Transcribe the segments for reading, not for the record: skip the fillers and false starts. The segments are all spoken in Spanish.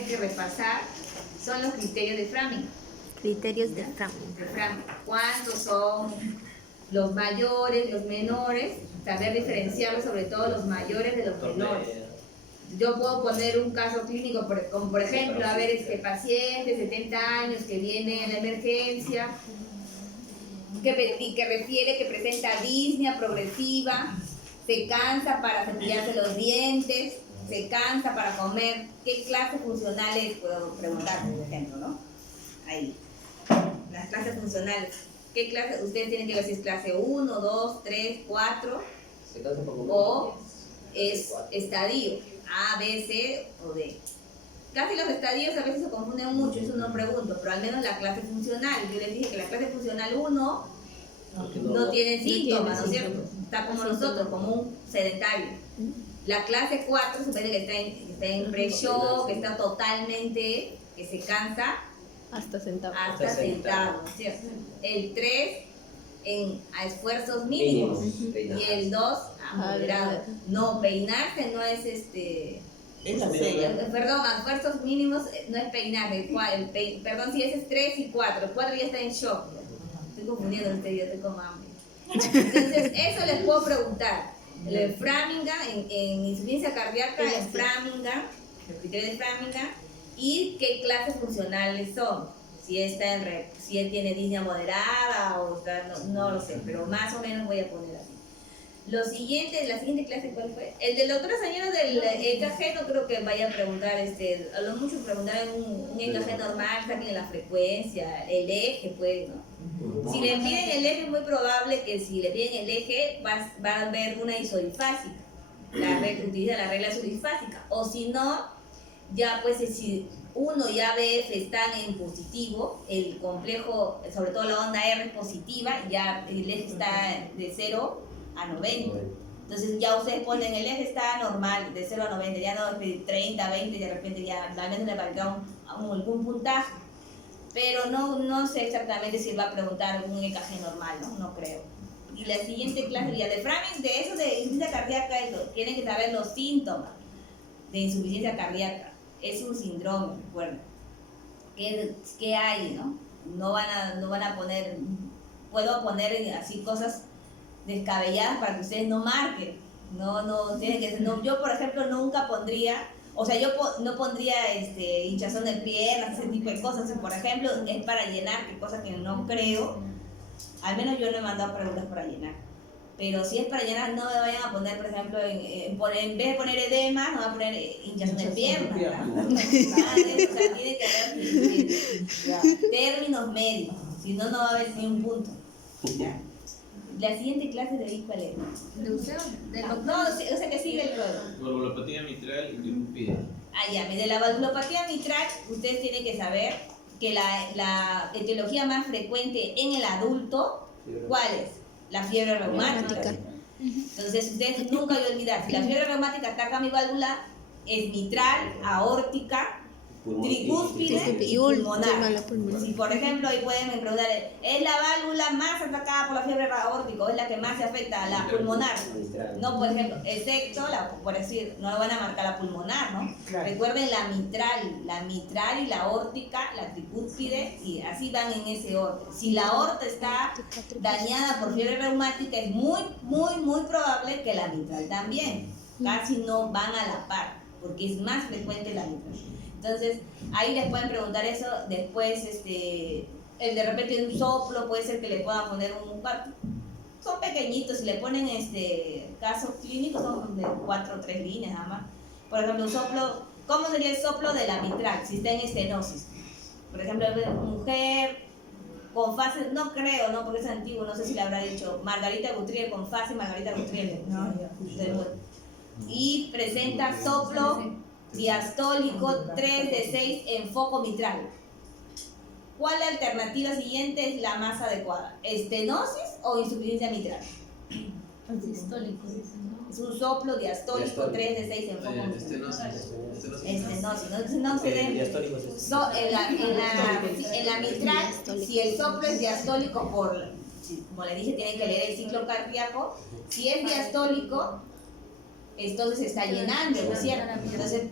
que repasar son los criterios de Framingham. Criterios de Framingham. ¿Cuántos son los mayores, los menores? Saber diferenciarlos, sobre todo los mayores de los menores. Yo puedo poner un caso clínico, como por ejemplo, a ver, este paciente de 70 años que viene a la emergencia, que refiere que presenta disnea progresiva, se cansa para cepillarse los dientes, se cansa para comer. ¿Qué clases funcionales puedo preguntar, por ejemplo, no? Ahí. Las clases funcionales. ¿Qué clase? Ustedes tienen que ver si es clase 1, 2, 3, 4 o es estadio A, B, C o D. Casi los estadios a veces se confunden mucho, eso no pregunto, pero al menos la clase funcional. Yo les dije que la clase funcional 1 no tiene síntomas, ¿no es cierto? Está como nosotros, como un sedentario. La clase 4 supone que está en pre-shock, que está totalmente, que se cansa Hasta sentado. ¿no es cierto? El 3 a esfuerzos mínimos y el 2 a moderado. No, peinarse no es perdón, a esfuerzos mínimos no es peinarse. Perdón, si ese es 3 y 4. El 4 ya está en shock. Estoy confundiendo usted, yo estoy con hambre. Entonces, eso les puedo preguntar. El Framingham, en insuficiencia cardíaca, en Framingham, el criterio de Framingham, y qué clases funcionales son. Si él tiene disnea moderada o está, no lo sé, pero más o menos voy a poner así. La siguiente clase, ¿cuál fue? El del doctor Sañero del EKG, no creo que vaya a preguntar, a lo mucho preguntar en un EKG normal, saquen la frecuencia, el eje, pues, ¿no? Si le piden el eje, es muy probable que si le piden el eje, va a haber una isodifásica. Utiliza la regla isodifásica. O si no, ya pues si uno y ABF están en positivo, el complejo, sobre todo la onda R es positiva, ya el eje está de 0 a 90. Entonces ya ustedes ponen el eje está normal, de 0 a 90, ya no de 30 a 20, de repente ya al menos le falta algún puntaje. Pero no sé exactamente si va a preguntar un EKG normal, ¿no? No creo. Y la siguiente clase, ya de Framingham, de eso de insuficiencia cardíaca, tienen que saber los síntomas de insuficiencia cardíaca. Es un síndrome, recuerden. ¿Qué hay, no? No van a poner, puedo poner así cosas descabelladas para que ustedes no marquen. No tienen que ser, yo por ejemplo nunca pondría, o sea, yo no pondría hinchazón de piernas, ese tipo de cosas. Si por ejemplo es para llenar, que cosa que no creo, al menos yo no he mandado preguntas para llenar. Pero si es para llenar, no me vayan a poner, por ejemplo, en vez de poner edema, no van a poner hinchazón de piernas. O sea, tiene que haber términos médicos, si no, no va a haber ni un punto. ¿Ya? La siguiente clase de ahí, ¿cuál es? ¿De usted? No, o sea que sigue el juego. Valvulopatía mitral y tricúspide. Ya, de la valvulopatía mitral, ustedes tienen que saber que la etiología más frecuente en el adulto, ¿cuál es? La fiebre reumática. Entonces, ustedes nunca van a olvidar, si la fiebre reumática ataca mi válvula, es mitral, aórtica, tricúspide y pulmonar. Si por ejemplo ahí pueden preguntar, ¿es la válvula más atacada por la fiebre aórtica o es la que más se afecta a la pulmonar? No, por ejemplo, excepto, por decir, no van a marcar la pulmonar, ¿no? Claro. Recuerden la mitral y la aórtica, la tricúspide, y así van en ese orden. Si la aorta está dañada por fiebre reumática, es muy probable que la mitral también. Casi no van a la par, porque es más frecuente la mitral. Entonces, ahí les pueden preguntar eso. Después, de repente un soplo, puede ser que le puedan poner son pequeñitos, si le ponen casos clínicos, son de 4 o 3 líneas nada más. Por ejemplo, un soplo, ¿cómo sería el soplo de la mitral si está en estenosis? Por ejemplo, mujer con fase, no creo, ¿no? Porque es antiguo, no sé si le habrá dicho Margarita Gutriel, con fase Margarita Gutriel. Y presenta soplo diastólico 3 de 6 en foco mitral. ¿Cuál alternativa siguiente es la más adecuada? ¿Estenosis o insuficiencia mitral? Sistólico. Es un soplo diastólico 3 de 6 en foco mitral. Estenosis. En la mitral, si el soplo es diastólico como le dije, tienen que leer el ciclo cardíaco. Si es diastólico, entonces se está llenando, ¿no es cierto? Entonces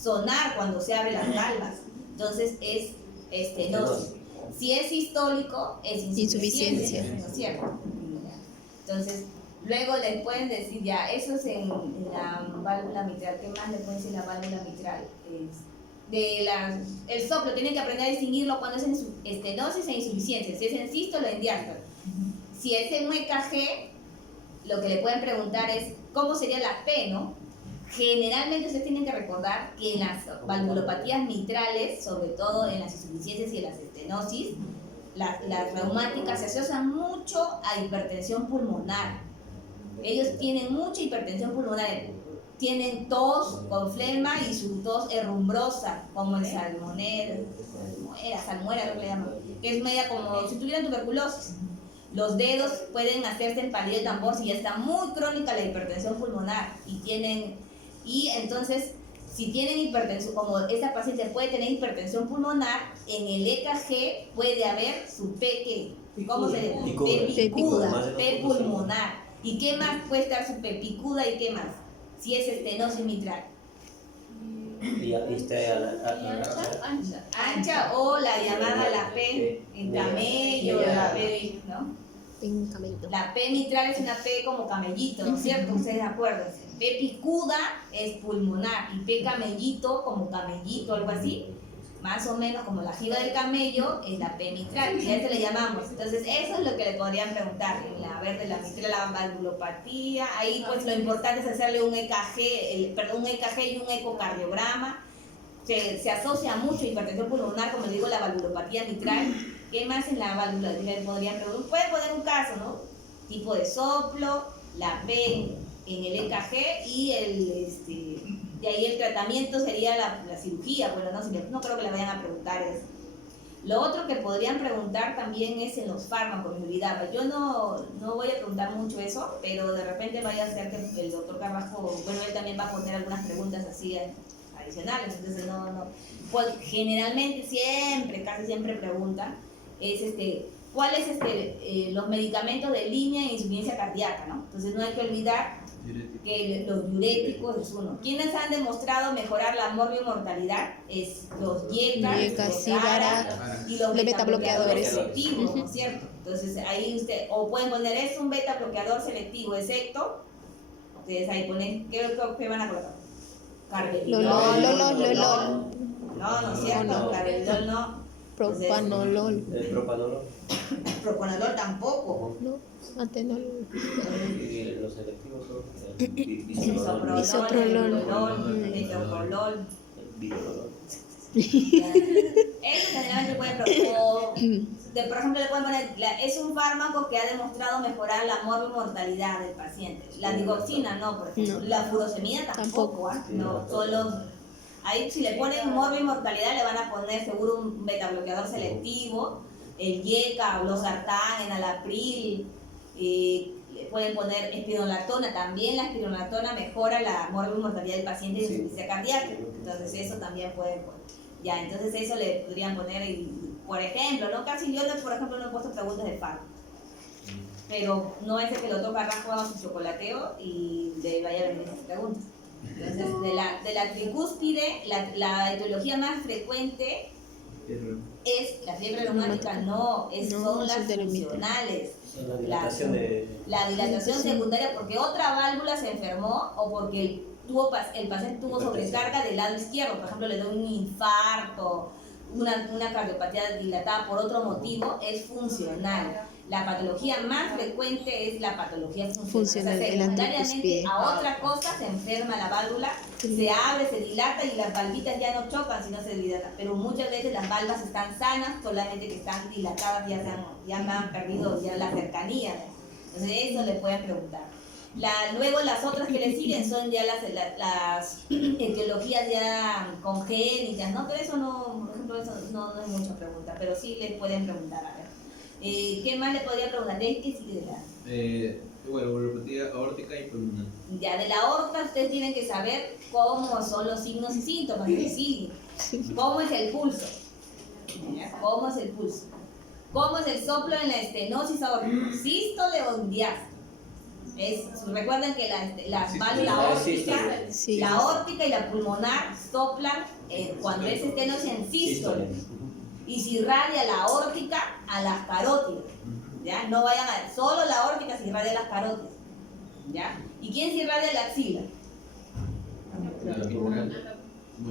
sonar cuando se abren las valvas. Entonces es estenosis. Si es sistólico, es insuficiencia, ¿no es cierto? Entonces, luego les pueden decir ya, eso es en la válvula mitral. ¿Qué más le pueden decir la válvula mitral? El soplo, tienen que aprender a distinguirlo cuando es en estenosis e insuficiencia, si es en sístole o en diástole. Si es en un EKG, lo que le pueden preguntar es cómo sería la P, ¿no? Generalmente ustedes tienen que recordar que en las valvulopatías mitrales, sobre todo en las insuficiencias y en las estenosis, las reumáticas se asocian mucho a hipertensión pulmonar. Ellos tienen mucha hipertensión pulmonar, tienen tos con flema y su tos herrumbrosa, como el salmonera creo que le llaman, que es media como si tuvieran tuberculosis. Los dedos pueden hacerse en palillo de tambor si ya está muy crónica la hipertensión pulmonar y entonces si tienen hipertensión, como esa paciente puede tener hipertensión pulmonar, en el EKG puede haber su P, ¿cómo se llama? P picuda, P pulmonar. ¿Y qué más puede estar su P picuda y qué más? Si es estenosis mitral. Ancha o la llamada la P en camello, la P, ¿no? En camello. La P mitral es una P como camellito, ¿no es cierto? Ustedes acuérdense. P picuda es pulmonar y P camellito como camellito, algo así. Más o menos como la jiba del camello es la P mitral, y a eso le llamamos. Entonces eso es lo que le podrían preguntar. A ver, de la mitral, la valvulopatía. Ahí pues lo importante es hacerle un EKG, un EKG y un ecocardiograma. Se asocia mucho a hipertensión pulmonar, como le digo, la valvulopatía mitral. ¿Qué más en la válvula le podrían preguntar? Pueden poner un caso, ¿no? Tipo de soplo, la P en el EKG y de ahí el tratamiento sería la cirugía. Bueno, no creo que le vayan a preguntar eso. Lo otro que podrían preguntar también es en los fármacos, me olvidaba. Yo no voy a preguntar mucho eso, pero de repente vaya a ser que el doctor Carrasco, bueno, él también va a poner algunas preguntas así adicionales, entonces pues generalmente casi siempre preguntan, es ¿cuáles los medicamentos de línea de insuficiencia cardíaca, ¿no? Entonces no hay que olvidar que los diuréticos es uno. ¿Quiénes han demostrado mejorar la morbimortalidad? Es los YECA, los ARA y los betabloqueadores selectivos, ¿no es cierto? Entonces ahí o pueden poner un betabloqueador selectivo excepto, ustedes ahí ponen, ¿qué van a colocar? Carvedilol. No es cierto, carvedilol no. Propanolol. El propanolol. Propanolol tampoco. No, atenolol. Y los selectivos son Bisoprolol, Bisoprolol. metoprolol. biololol. Eso generalmente pueden por ejemplo, le pueden poner, es un fármaco que ha demostrado mejorar la morbimortalidad del paciente. La digoxina no, por ejemplo. No. La furosemida tampoco. No, ahí si le ponen morbimortalidad le van a poner seguro un betabloqueador selectivo, el YECA, losartán, enalapril, le pueden poner espironolactona. También la espironolactona mejora la morbimortalidad del paciente de insuficiencia cardíaca. Entonces eso también pueden poner. Ya, entonces eso le podrían poner, por ejemplo, ¿no? Casi yo, por ejemplo, no he puesto preguntas de fármacos. Pero no es el que lo toca Carrasco haga su chocolateo y le vaya a venir esas preguntas. Entonces, de la tricúspide, la etiología más frecuente es la fiebre reumática, son las funcionales. La dilatación secundaria porque otra válvula se enfermó o porque el paciente tuvo sobrecarga del lado izquierdo, por ejemplo, le dio un infarto, una cardiopatía dilatada por otro motivo, es funcional. La patología más frecuente es la patología funcional. O sea, secundariamente a otra cosa se enferma la válvula, se abre, se dilata y las valvitas ya no chocan, sino se dilatan. Pero muchas veces las valvas están sanas, solamente que están dilatadas, ya han perdido ya la cercanía. Entonces eso le pueden preguntar. Luego las otras que le siguen son ya las etiologías ya congénitas, ¿no? Pero eso no, por ejemplo, eso no es mucha pregunta, pero sí les pueden preguntar, a ver. ¿Qué más le podría preguntar? ¿Qué sigue de la? Valvulopatía aórtica y pulmonar. Ya, de la aorta ustedes tienen que saber cómo son los signos y síntomas del signo. ¿Cómo es el pulso? ¿Cómo es el pulso? ¿Cómo es el soplo en la estenosis aórtica? ¿Sístole o en diástole? Recuerden que la Sí, válvula sí, órtica, sí. la aórtica y la pulmonar soplan cuando es estenosis en sístole. Y si irradia la aórtica a las carótidas, ¿ya? No vayan a... Solo la aórtica se irradia a las carótidas, ¿ya? ¿Y quién se irradia la axila?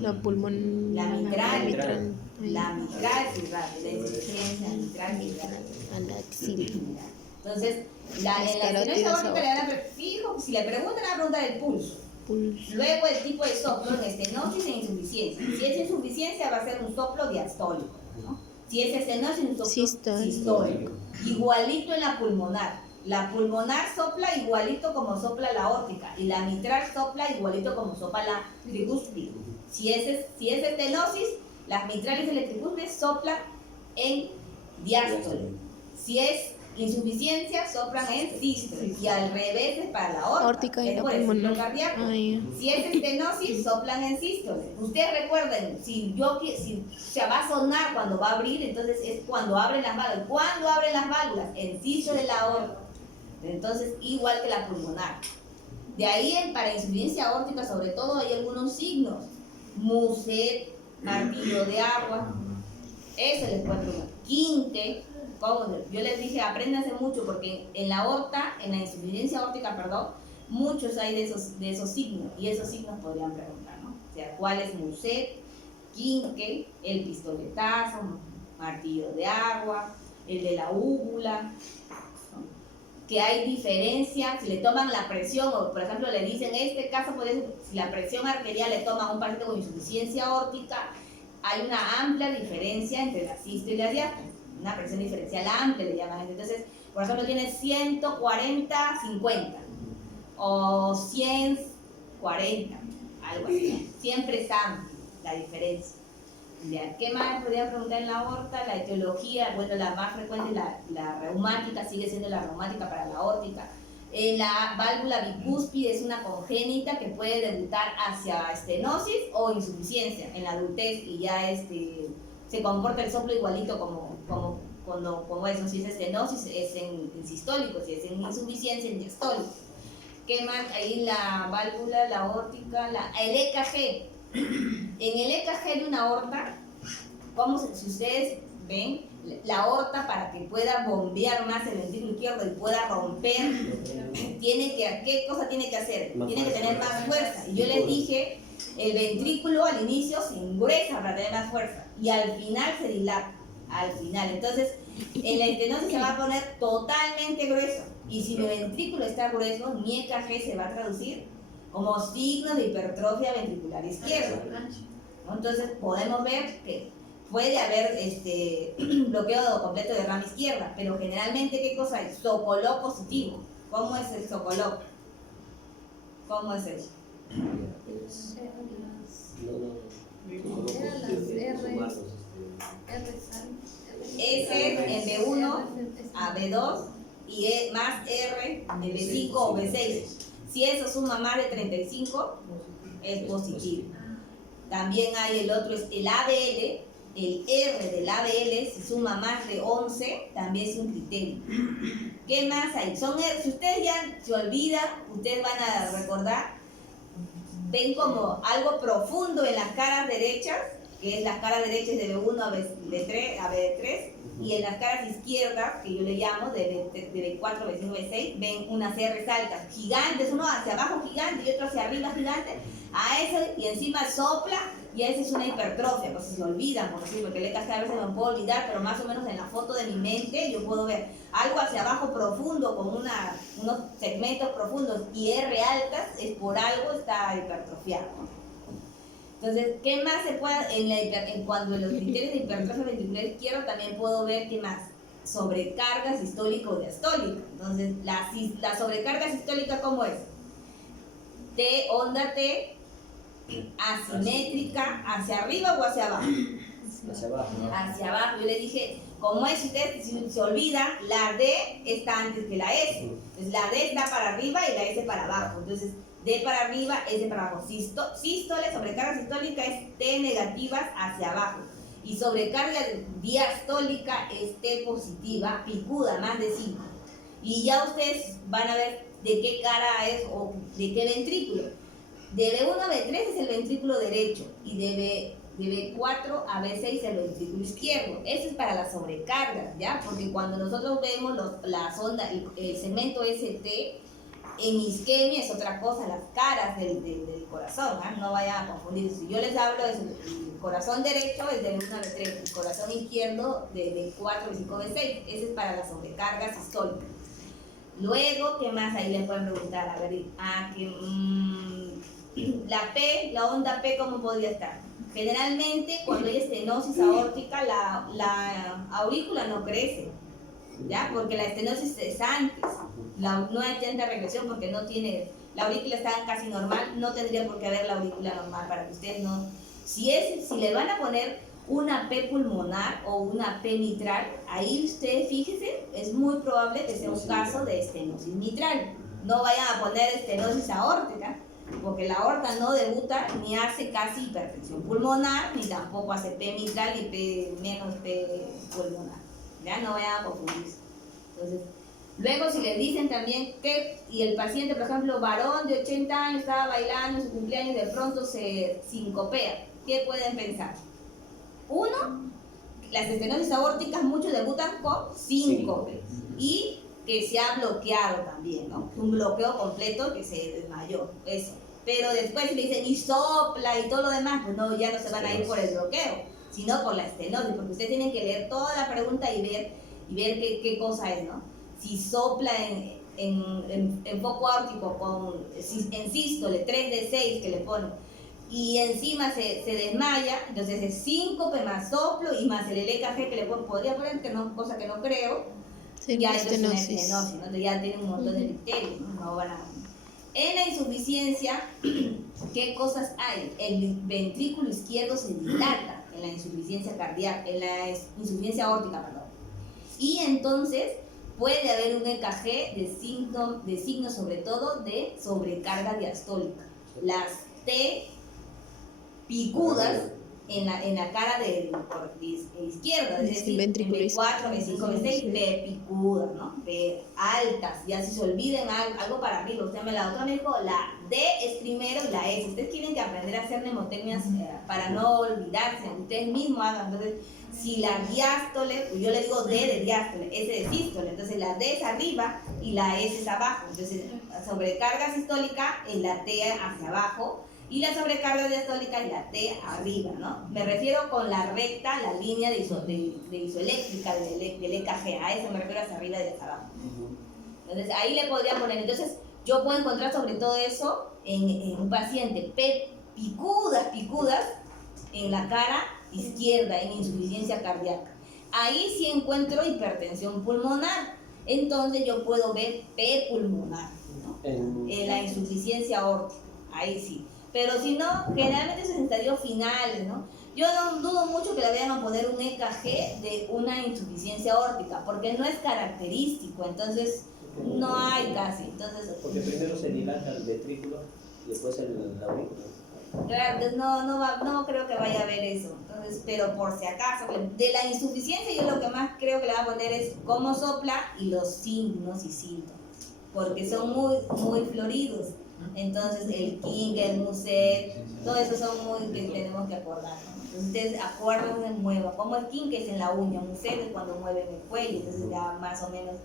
La pulmón. La mitral. mitral. La mitral se irradia, la insuficiencia mitral se irradia. A la axila. Entonces, en Las la estenosis carótidas aórtica le van a fijo, si le preguntan, le van a preguntar el pulso. Pulso. Luego el tipo de soplo en estenosis e insuficiencia. Si es insuficiencia va a ser un soplo diastólico, ¿no? Si es estenosis, un soplo sistólico. Igualito en la pulmonar. La pulmonar sopla igualito como sopla la aórtica y la mitral sopla igualito como sopla la tricúspide. Si es estenosis, las mitrales y la tricúspide soplan en diástole. Si es insuficiencia, soplan en sístole. Y al revés es para la Aórtica y la por el ciclo pulmonar. cardíaco. Si es estenosis, soplan en sístole. Ustedes recuerden, si se va a sonar cuando va a abrir, entonces es cuando abren las válvulas. ¿Cuándo abren las válvulas? En sístole de la aorta. Entonces, igual que la pulmonar. De ahí, para insuficiencia aórtica, sobre todo, hay algunos signos. Muset, martillo de agua. Eso les puedo preguntar. Quinte. Yo les dije, apréndanse mucho, porque en la aorta, en la insuficiencia aórtica, perdón, muchos hay de esos signos, y esos signos podrían preguntar, ¿no? O sea, ¿cuál es Muset, quinque, el pistoletazo, martillo de agua, el de la úvula, ¿no? Que hay diferencia, si le toman la presión, o por ejemplo le dicen, en este caso, si la presión arterial le toman a un paciente con insuficiencia aórtica, hay una amplia diferencia entre la sístole y la diástole. Una presión diferencial amplia le llaman. Entonces, por ejemplo, tiene 140-50 o 100-40, algo así. Siempre es amplia la diferencia. ¿Ya? ¿Qué más podrían preguntar en la aorta? La etiología, bueno, la más frecuente, la reumática, sigue siendo la reumática para la aórtica. La válvula bicúspide es una congénita que puede debutar hacia estenosis o insuficiencia en la adultez, y ya se comporta el soplo igualito como eso. Si es estenosis es en sistólico, si es en insuficiencia en diastólico. ¿Qué más? Ahí la válvula, la aórtica, el EKG. En el EKG de una aorta, si ustedes ven, la aorta, para que pueda bombear más el ventrículo izquierdo y pueda romper, ¿qué cosa tiene que hacer? Tiene que tener más fuerza. Y yo les dije, el ventrículo al inicio se engruesa para tener más fuerza y al final se dilata. Al final, entonces en la estenosis se va a poner totalmente grueso, y si mi ventrículo está grueso, mi EKG se va a traducir como signos de hipertrofia ventricular izquierda, ¿no? Entonces podemos ver que puede haber bloqueo completo de rama izquierda, pero generalmente, ¿qué cosa es? Socoló positivo. ¿Cómo es el socoló? ¿Cómo es eso? S en B1 a B2 y más R en B5 o B6. Si eso suma más de 35, es positivo. También hay el otro, es el ABL. El R del ABL, si suma más de 11, también es un criterio. ¿Qué más hay? Si ustedes ya se olvidan, ustedes van a recordar, ven como algo profundo en las caras derechas, que es las caras derechas de B1 a B3, y en las caras izquierdas, que yo le llamo de B4, B5, B6, ven unas R's altas, gigantes, uno hacia abajo gigante y otro hacia arriba gigante, a eso, y encima sopla, y a esa es una hipertrofia, pues se olvidan, porque el EKG a veces me puedo olvidar, pero más o menos en la foto de mi mente yo puedo ver algo hacia abajo profundo, con unos segmentos profundos y R altas, es por algo está hipertrofiado. Entonces, ¿qué más se puede, en cuanto a los criterios de hipertrofia ventricular izquierda, también puedo ver qué más? Sobrecarga sistólica o diastólica. Entonces, la sobrecarga sistólica, ¿cómo es? Onda T, asimétrica, ¿hacia arriba o hacia abajo? Hacia abajo, ¿no? Hacia abajo. Yo le dije, como es, ustedes si se olvidan, la D está antes que la S. Entonces, la D está para arriba y la S para abajo. Entonces, D para arriba, S para abajo. Sístole, sobrecarga sistólica es T negativas hacia abajo. Y sobrecarga diastólica es T positiva, picuda, más de 5. Y ya ustedes van a ver de qué cara es o de qué ventrículo. De B1 a B3 es el ventrículo derecho y de B4 a B6 el ventrículo izquierdo. Eso es para las sobrecargas, ¿ya? Porque cuando nosotros vemos la sonda, el segmento ST, en isquemia es otra cosa, las caras del corazón, ¿eh? No vayan a confundir. Si yo les hablo de el corazón derecho es de B1 a B3, el corazón izquierdo de B4, B5, B6. Ese es para las sobrecargas sistólicas. Luego, ¿qué más ahí les pueden preguntar? A ver, la P, la onda P, ¿cómo podría estar? Generalmente, cuando hay estenosis aórtica, la aurícula no crece, ¿ya? Porque la estenosis es antes, no hay tanta regresión porque no tiene, la aurícula está casi normal, no tendría por qué haber la aurícula normal para que ustedes no, si le van a poner una P pulmonar o una P mitral, ahí ustedes fíjense, es muy probable que sea un caso de estenosis mitral. No vayan a poner estenosis aórtica, porque la aorta no debuta ni hace casi hipertensión pulmonar, ni tampoco hace P mitral ni menos P pulmonar. Ya no vayan a confundirse. Entonces, luego si les dicen también que, y el paciente, por ejemplo, varón de 80 años, estaba bailando en su cumpleaños y de pronto se sincopea, ¿qué pueden pensar? Uno, las estenosis aórticas muchos debutan con síncope y que se ha bloqueado también, ¿no? Un bloqueo completo que se desmayó, eso. Pero después le dicen y sopla y todo lo demás, pues no, ya no se van a ir por el bloqueo, sino por la estenosis, porque ustedes tienen que leer toda la pregunta y ver qué cosa es, ¿no? Si sopla en foco aórtico en sístole 3 de 6 que le ponen, y encima se desmaya, entonces es síncope más soplo y más el EKG que le podría poner, que no, cosa que no creo, ya es una estenosis, ¿no? Entonces ya tiene un montón de criterios, ¿no? En la insuficiencia, ¿qué cosas hay? El ventrículo izquierdo se dilata en la insuficiencia cardíaca, en la insuficiencia aórtica, perdón. Y entonces puede haber un EKG de signo sobre todo de sobrecarga diastólica. Las T picudas en la cara de izquierda, es decir, ventrículo B4, B5, B6, P picudas, ¿no? P altas, ya si se olviden algo para arriba, usted la otra me dijo, la D es primero y la S. Ustedes tienen que aprender a hacer mnemotecnias para no olvidarse, ustedes mismos hagan. Entonces, si la diástole, pues yo le digo D de diástole, S de sístole, entonces la D es arriba y la S es abajo. Entonces, la sobrecarga sistólica es la T hacia abajo, y la sobrecarga diastólica es la T arriba, ¿no? Me refiero con la recta, la línea de isoeléctrica del EKG, a eso me refiero hacia arriba y hacia abajo. Entonces ahí le podría poner, entonces yo puedo encontrar sobre todo eso en un paciente, picudas en la cara izquierda, en insuficiencia cardíaca. Ahí sí encuentro hipertensión pulmonar, entonces yo puedo ver P pulmonar, ¿no? En la insuficiencia aórtica, ahí sí. Pero si no, generalmente es en estadios finales, ¿no? Yo no dudo mucho que le vayan a poner un EKG de una insuficiencia aórtica, porque no es característico, entonces no hay casi. Entonces, porque primero se dilata el ventrículo y después la aurícula. Claro, no creo que vaya a haber eso. Entonces, pero por si acaso, de la insuficiencia yo lo que más creo que le va a poner es cómo sopla y los signos y síntomas, porque son muy floridos. Entonces el King, el Muset, todo eso son muy que tenemos que acordar, ¿no? Entonces ustedes acuérdense, mueva, como el King que es en la uña, Muset es cuando mueven el cuello, entonces ya más o menos,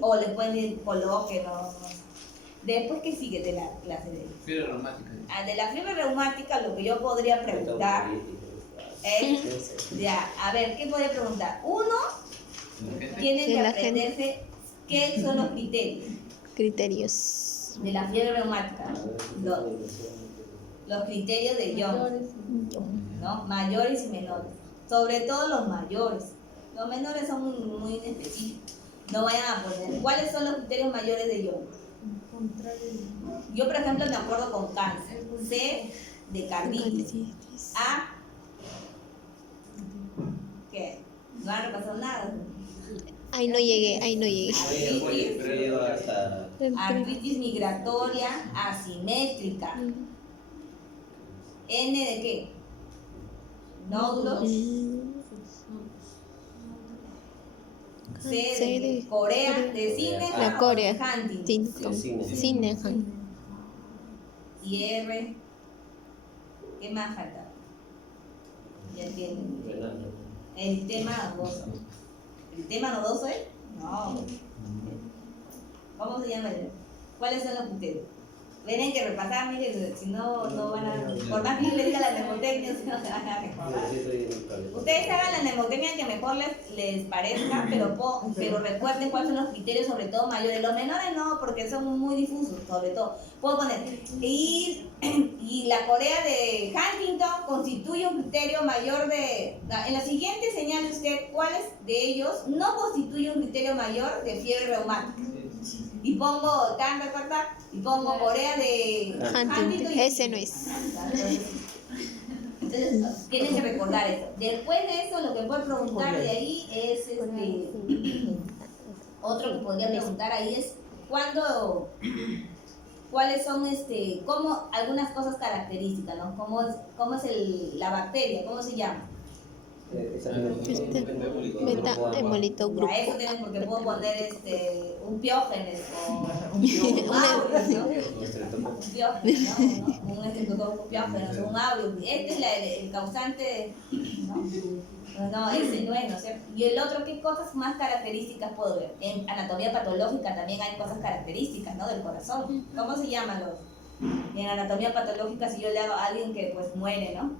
o les pueden decir coloque, no. Después, ¿qué sigue de la clase de Fiebre reumática. De la fiebre reumática, lo que yo podría preguntar es, ya, a ver, ¿qué podría preguntar? Uno, tienen que aprenderse qué son los Criterios. de la fiebre reumática, los criterios de Jones, ¿no? Mayores y menores, sobre todo los mayores. Los menores son muy específicos. No vayan a poner. ¿Cuáles son los criterios mayores de Jones? Yo, por ejemplo, me acuerdo con cáncer. C de carditis. A, ¿qué? No han repasado nada. Ahí no llegué. Artritis migratoria asimétrica. N de qué? Nódulos. C de Corea, de Sydenham La Corea. o de Huntington. Sydenham. Y R. ¿Qué más falta? Ya entienden. Fernando. El tema nodoso. ¿El tema nodoso es? No. ¿Cómo se llama? ¿Cuáles son los criterios? Tienen que repasar, miren, si no, no van a. Por más que yo les diga la mnemotecnia, no se van a recordar. Ustedes hagan la mnemotecnia que mejor les parezca, pero recuerden cuáles son los criterios, sobre todo mayores. Los menores no, porque son muy difusos, sobre todo. Puedo poner, y la Corea de Huntington constituye un criterio mayor de. En lo siguiente señale usted cuáles de ellos no constituye un criterio mayor de fiebre reumática. Y pongo y pongo Corea de Huntington. y Ese no es. Entonces tienen que recordar eso. Después de eso, lo que puedo preguntar de ahí es otro que podría preguntar ahí es cuáles son como algunas cosas características, ¿no? ¿Cómo es la bacteria? ¿Cómo se llama? Beta hemolito grupo. A eso tienen porque puedo poner un piógenes o un aureus, ¿no? Un piógenes, ¿no? Un piógenes o un aureus. Este es el causante, ¿no? No, ese no es, ¿no es cierto? Y el otro, ¿qué cosas más características puedo ver? En anatomía patológica también hay cosas características, ¿no? Del corazón. ¿Cómo se llaman los? En anatomía patológica, si yo le hago a alguien que pues muere, ¿no?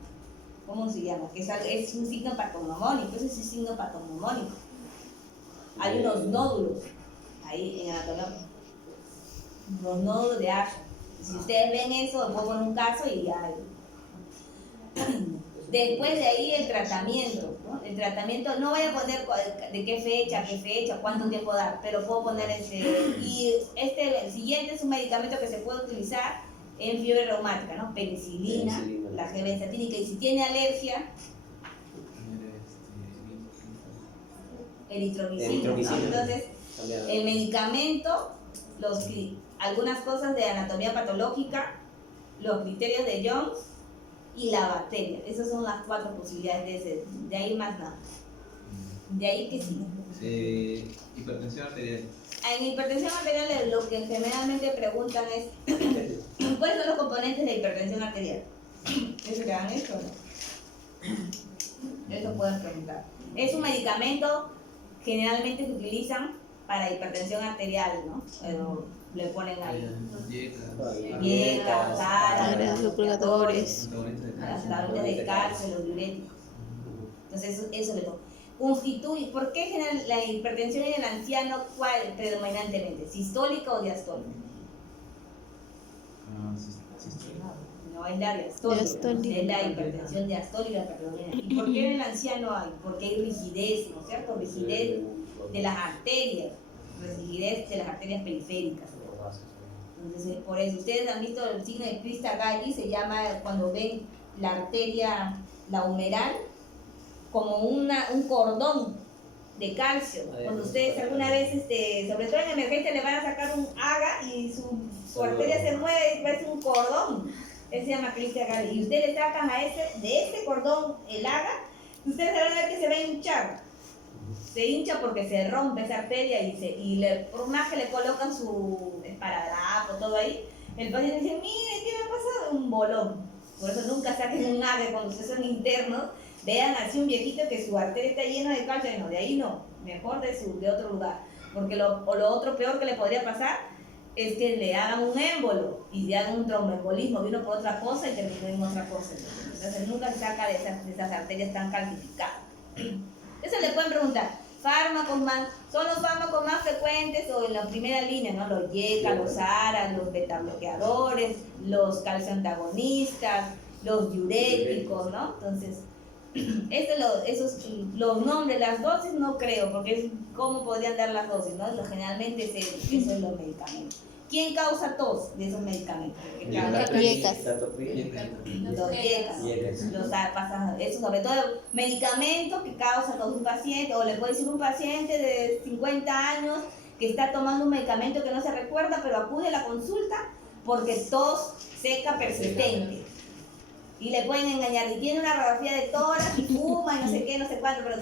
¿Cómo se llama? Que es un signo patognomónico, ese es un signo patognomónico. Hay unos nódulos ahí en anatomía, los nódulos de Asher. Si ustedes ven eso, puedo poner un caso y ya. Después de ahí el tratamiento, ¿no? El tratamiento, no voy a poner de qué fecha, cuánto tiempo dar, pero puedo poner y el siguiente es un medicamento que se puede utilizar en fiebre reumática, ¿no? Penicilina, la G-benzatínica, y si tiene alergia, eritromicina, ¿no? Entonces, el medicamento, algunas cosas de anatomía patológica, los criterios de Jones y la bacteria. Esas son las 4 posibilidades de ahí más nada. De ahí que sí. Hipertensión arterial. En hipertensión arterial lo que generalmente preguntan es ¿cuáles son los componentes de hipertensión arterial? ¿Eso que han hecho o no? Eso pueden preguntar. Es un medicamento generalmente que utilizan para hipertensión arterial, ¿no? Le ponen ahí dietas, Los suplementadores. las tabletas de calcio, los diuréticos. Entonces eso le toca. Constituye, ¿por qué la hipertensión en el anciano cuál predominantemente? ¿Sistólica o diastólica? No, es la diastólica. Es la hipertensión diastólica que predomina. ¿Y por qué en el anciano hay? Porque hay rigidez, ¿no es cierto? Rigidez de las arterias, rigidez de las arterias periféricas. Entonces, por eso, ustedes han visto el signo de Crista-Galli, se llama cuando ven la arteria, la humeral, como un cordón de calcio. Cuando ustedes alguna vez, sobre todo en emergencia, le van a sacar un AGA y su arteria se mueve y parece un cordón. Ese se llama Crista-Galli. Y ustedes le sacan de ese cordón el AGA, ustedes van a ver que se va a hinchar. Se hincha porque se rompe esa arteria por más que le colocan su esparadrapo, todo ahí, el paciente dice, mire, ¿qué me ha pasado? Un bolón. Por eso nunca saquen un AGA cuando ustedes son internos. Vean así un viejito que su arteria está llena de calcio, no, de ahí no, mejor de otro lugar. Porque lo otro peor que le podría pasar es que le hagan un émbolo y le hagan un tromboembolismo, vino por otra cosa y terminó en otra cosa. Entonces nunca se saca de esas arterias tan calcificadas. Eso le pueden preguntar. ¿Son los fármacos más frecuentes o en la primera línea, ¿no? Los YECA, los ARA, los betabloqueadores, los calcioantagonistas, los diuréticos, ¿no? Entonces, los nombres, las dosis no creo, porque es cómo podrían dar las dosis, ¿no? Generalmente eso es los medicamentos. ¿Quién causa tos de esos medicamentos? YECAs. Los YECAs. Eso sobre todo medicamentos que causan tos un paciente, o le puede decir un paciente de 50 años que está tomando un medicamento que no se recuerda, pero acude a la consulta porque tos seca persistente. Y le pueden engañar. Y tiene una radiografía de tórax y fuma y no sé qué, no sé cuánto. Pero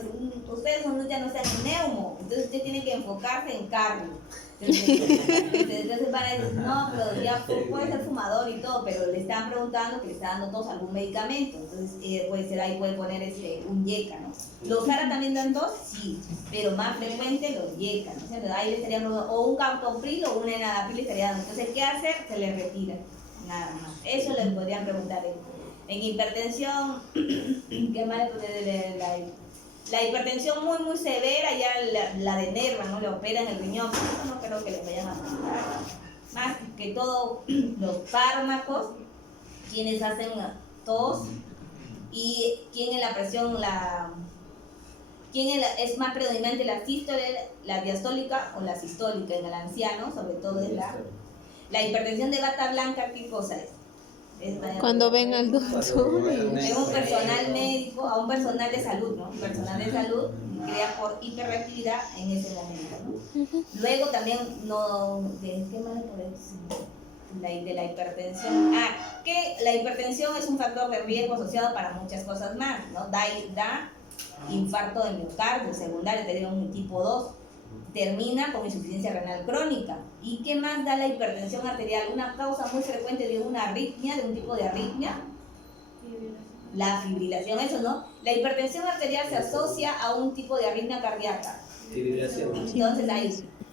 ustedes ya no están en neumo. Entonces usted tiene que enfocarse en cardio. Entonces van a decir, no, pero ya puede ser fumador y todo, pero le están preguntando que le está dando todos algún medicamento. Entonces puede ser ahí, puede poner un yeca, ¿no? ¿Los Sara también dan tos? Sí, pero más frecuente los yeca, ¿no? Entonces, ahí le estarían o un captopril o un enalapril le estaría dando. Entonces, ¿qué hacer? Se le retira, nada más. Eso le podrían preguntar en hipertensión. ¿Qué más le puede la hipertensión muy, muy severa, ya la de Nerva, ¿no? Le operan el riñón. Eso no creo que le vayan a preguntar. Más que todo, los fármacos, quienes hacen tos y quién en la presión, es más predominante la sístole, la diastólica o la sistólica en el anciano, sobre todo es la hipertensión de bata blanca. ¿Qué cosa es? Cuando ven al doctor. Es un personal médico, a un personal de salud, ¿no? Un personal de salud crea por hiperreactividad en ese momento, ¿no? Luego también, ¿qué más le podemos decir? De la hipertensión. Que la hipertensión es un factor de riesgo asociado para muchas cosas más, ¿no? Da infarto de miocardio secundario, tenemos un tipo 2. Termina con insuficiencia renal crónica. ¿Y qué más da la hipertensión arterial? Una causa muy frecuente de una arritmia, de un tipo de arritmia, la fibrilación, eso, ¿no? La hipertensión arterial se asocia a un tipo de arritmia cardíaca. Fibrilación. Entonces ahí,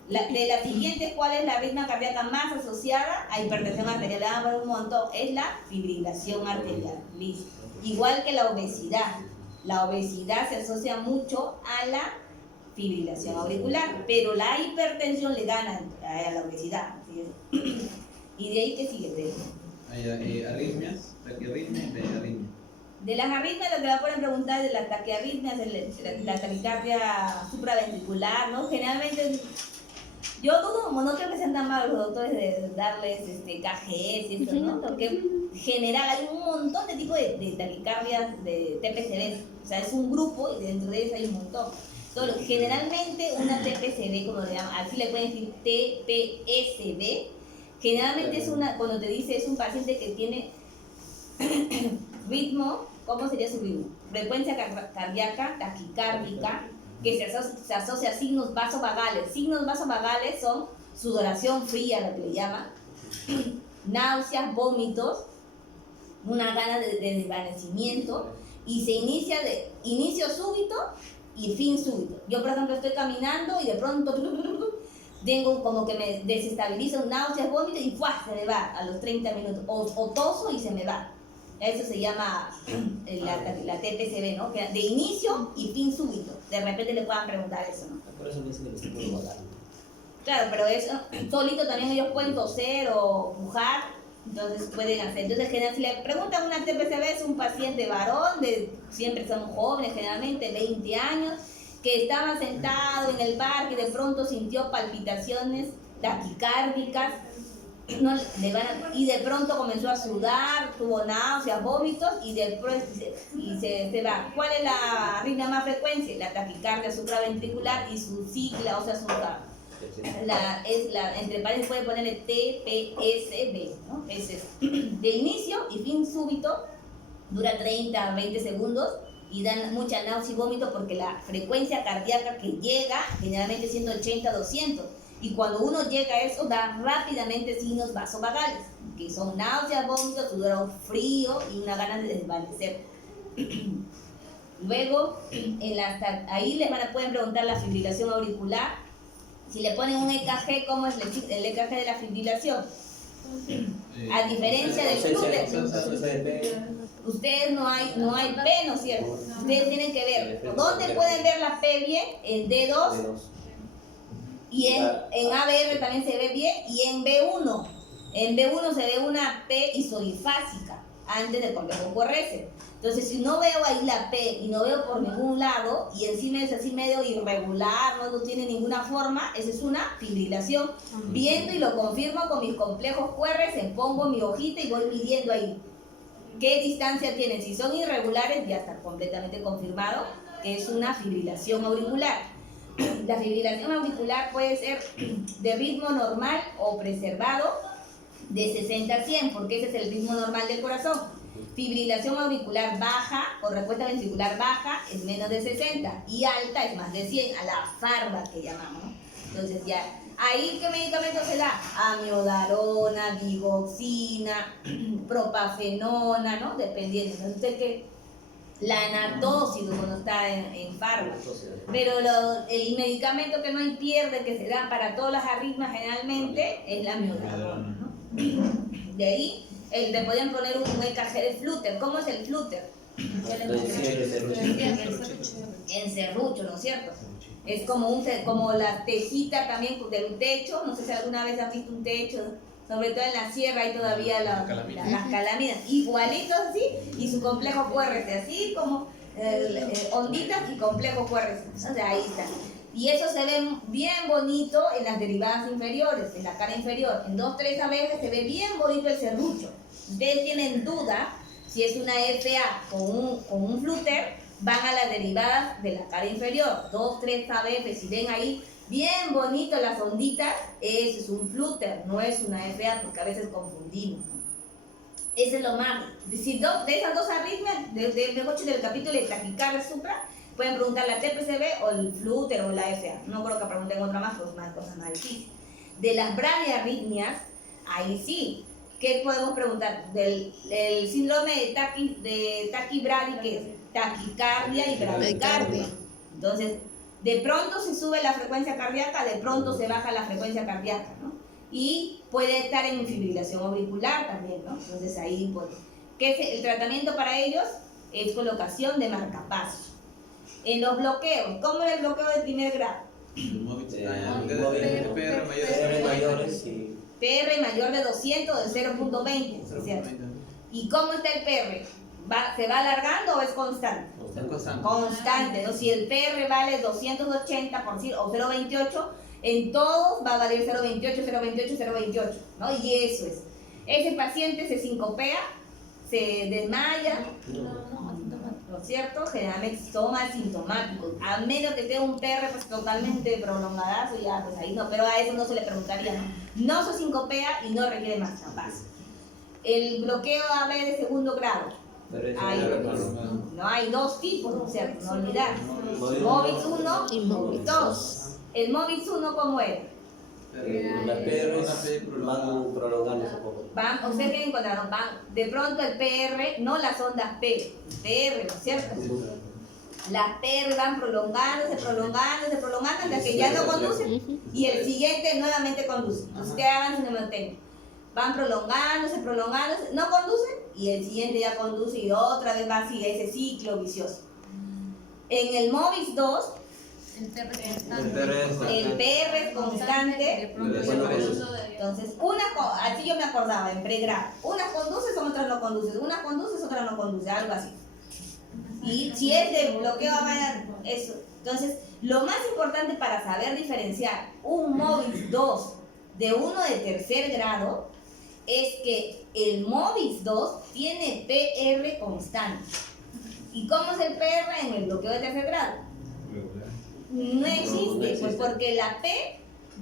de las siguientes, ¿cuál es la arritmia cardíaca más asociada a hipertensión arterial? Le vamos a ver un montón. Es la fibrilación arterial. Listo. Igual que la obesidad. La obesidad se asocia mucho a la fibrilación auricular, pero la hipertensión le gana a la obesidad. ¿Sí? Y de ahí, ¿qué sigue? Hay arritmias, taquiarritmia y periarritmia. De las arritmias, lo que la pueden preguntar es de las taquiarritmias, la taquicardia supraventricular, ¿no? Generalmente, yo dudo, como no creo que sean tan malos los doctores de darles KGS y esto, ¿no? Porque en general hay un montón de tipos de taquicardias de TPCB, o sea, es un grupo y dentro de eso hay un montón. Entonces, generalmente una TPCB, como le llaman, así le pueden decir TPSB, generalmente es cuando te dice es un paciente que tiene ritmo, ¿cómo sería su ritmo? Frecuencia cardíaca, taquicárdica, que se asocia a signos vasovagales. Signos vasovagales son sudoración fría, lo que le llaman, náuseas, vómitos, una gana de desvanecimiento, y se inicia de inicio súbito y fin súbito. Yo, por ejemplo, estoy caminando y de pronto tengo como que me desestabiliza un náuseas, vómito y ¡fuah! Se me va a los 30 minutos. O toso y se me va. Eso se llama la TPCB, ¿no? De inicio y fin súbito. De repente le puedan preguntar eso, ¿no? Por eso me dicen que los tipos de volar. Claro, pero eso, solito también ellos pueden toser o pujar, entonces pueden hacer. Entonces, si le preguntan una TPCB, es un paciente varón, siempre son jóvenes, generalmente 20 años, que estaba sentado en el parque y de pronto sintió palpitaciones taquicárdicas, y de pronto comenzó a sudar, tuvo náuseas, vómitos y después se va. ¿Cuál es la arritmia más frecuente? La taquicardia supraventricular y su sigla, o sea, entre paréntesis puede ponerle TPSB, ¿no? De inicio y fin súbito, dura 30 a 20 segundos y dan mucha náusea y vómito porque la frecuencia cardíaca que llega generalmente es 180 a 200. Y cuando uno llega a eso, da rápidamente signos vasovagales, que son náuseas, vómitos, sudor frío y una gana de desvanecer. Luego, ahí pueden preguntar la fibrilación auricular. Si le ponen un EKG, ¿cómo es el EKG de la fibrilación? A diferencia del ustedes no hay P, ¿no es cierto? Ustedes tienen que ver. ¿Dónde pueden ver la P bien? En D2. Y en ABR también se ve bien, y en B1. En B1 se ve una P isodifásica antes del complejo QRS. Entonces, si no veo ahí la P y no veo por ningún lado, y encima es así medio irregular, no tiene ninguna forma, esa es una fibrilación. Viendo y lo confirmo con mis complejos QRS, pongo mi hojita y voy midiendo ahí qué distancia tienen. Si son irregulares, ya está completamente confirmado que es una fibrilación auricular. La fibrilación auricular puede ser de ritmo normal o preservado de 60 a 100, porque ese es el ritmo normal del corazón. Fibrilación auricular baja o respuesta ventricular baja es menos de 60 y alta es más de 100, a la farba que llamamos, ¿no? Entonces ya, ahí ¿qué medicamento se da? Amiodarona, digoxina, propafenona, ¿no? Dependiendo. Entonces usted que la anatóxido cuando está en farba. Pero el medicamento que no hay pierde, que se da para todas las arritmias generalmente, es la amiodarona, ¿no? De ahí le podían poner un EKG de flúter. ¿Cómo es el flúter? En serrucho, ¿no es cierto? Es como la tejita también de un techo. No sé si alguna vez has visto un techo, sobre todo en la sierra hay todavía las calaminas, igualitos así, y su complejo QRS, así como onditas y complejo QRS. Entonces ahí está. Y eso se ve bien bonito en las derivadas inferiores, en la cara inferior. En 2-3 veces se ve bien bonito el serrucho. Si ustedes tienen duda si es una FA con un flúter, van a las derivadas de la cara inferior. 2-3 veces, si ven ahí bien bonito las onditas, eso es un flúter, no es una FA, porque a veces confundimos, ¿no? Eso es lo más. Si de esas dos arritmias, del capítulo de taquicardia supra, pueden preguntar la TPCB o el flúter o la FA. No creo que pregunten otra más, pues más cosas más difíciles. De las bradiarritmias, ahí sí. ¿Qué podemos preguntar? Del síndrome de taquibradi, que es taquicardia y bradicardia. Entonces, de pronto se sube la frecuencia cardíaca, de pronto se baja la frecuencia cardíaca, ¿no? Y puede estar en fibrilación auricular también, ¿no? Entonces ahí, pues, el tratamiento para ellos es colocación de marcapasos. En los bloqueos, ¿cómo es el bloqueo de primer grado? PR mayores. PR mayor de 200 de 0.20, ¿cierto? ¿Y cómo está el PR? ¿Se va alargando o es constante? Constante, ¿no? Si el PR vale 280 por decir, o 0.28, en todos va a valer 0.28, 0.28, 0.28, ¿no? Y eso es. Ese paciente se sincopea, se desmaya, ¿no es cierto? Generalmente toma asintomáticos, a menos que tenga un PR pues totalmente prolongadazo, ya pues ahí no, pero a eso no se le preguntaría, ¿no? No se sincopea y no requiere más marcapasos. El bloqueo AB de segundo grado. Hay dos tipos, ¿no es cierto? No olvidar. MOVIX 1 y MOVIX 2. ¿El MOVIX 1 cómo es? Las PRs van prolongándose un poco. Ustedes tienen que encontrar, de pronto el PR, no las ondas P, PR, ¿no es cierto? Las PR van prolongándose hasta que ya no conducen y el siguiente nuevamente conduce. Ustedes hagan su mnemotecnia. Van prolongándose, no conducen y el siguiente ya conduce y otra vez va así, ese ciclo vicioso. En el MOVIX 2, el PR es constante. Entonces, así yo me acordaba en pregrado. Unas conduces, otras no conduces. Unas conduces, otras no conduces, algo así. Y si es de bloqueo, eso. Entonces, lo más importante para saber diferenciar un MOVIX 2 de uno de tercer grado es que el MOVIX 2 tiene PR constante. ¿Y cómo es el PR en el bloqueo de tercer grado? No existe, pues porque la P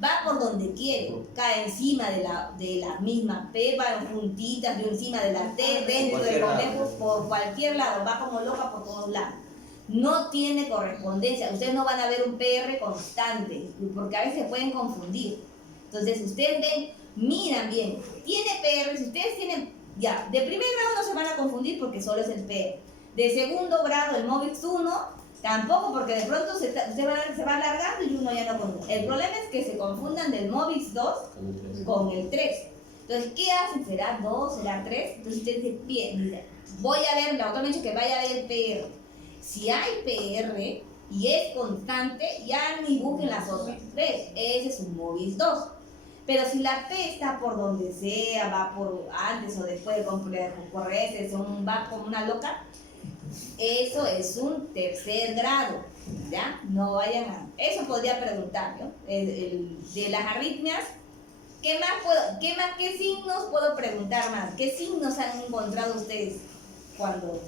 va por donde quiere, cae encima de la misma P, va juntitas de encima de la T, dentro del complejo, por cualquier lado, va como loca por todos lados. No tiene correspondencia, ustedes no van a ver un PR constante, porque a veces se pueden confundir. Entonces ustedes ven, miran bien, tiene PR, si ustedes tienen, ya, de primer grado no se van a confundir porque solo es el PR. De segundo grado, el MOVIX 1, tampoco, porque de pronto se va alargando y uno ya no conoce. El problema es que se confundan del MOVIX 2 con el 3. Entonces, ¿qué hacen? ¿Será 2? ¿Será 3? Entonces usted dice, bien, voy a ver, la doctora me ha dicho que vaya a ver el PR. Si hay PR y es constante, ya ni busquen las otras 3. Ese es un MOVIX 2. Pero si la P está por donde sea, va por antes o después de correr, va como una loca, eso es un tercer grado, ¿ya? No vayan a... Eso podría preguntar, ¿no? De las arritmias, ¿qué signos puedo preguntar más? ¿Qué signos han encontrado ustedes cuando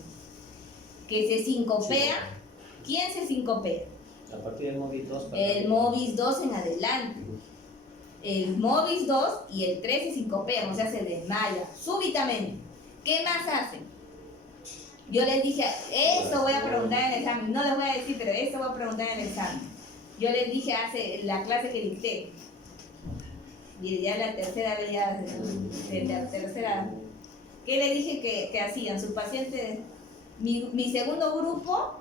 que se sincopea? ¿Quién se sincopea? A partir del MOVIX 2. El MOVIX 2 en adelante. El MOVIX 2 y el 3 se sincopean, o sea, se desmaya súbitamente. ¿Qué más hacen? Yo les dije, eso voy a preguntar en el examen. No les voy a decir, pero eso voy a preguntar en el examen. Yo les dije hace la clase que dicté. Y ya la tercera vez, de la tercera. ¿Qué le dije que hacían? Sus pacientes, mi segundo grupo,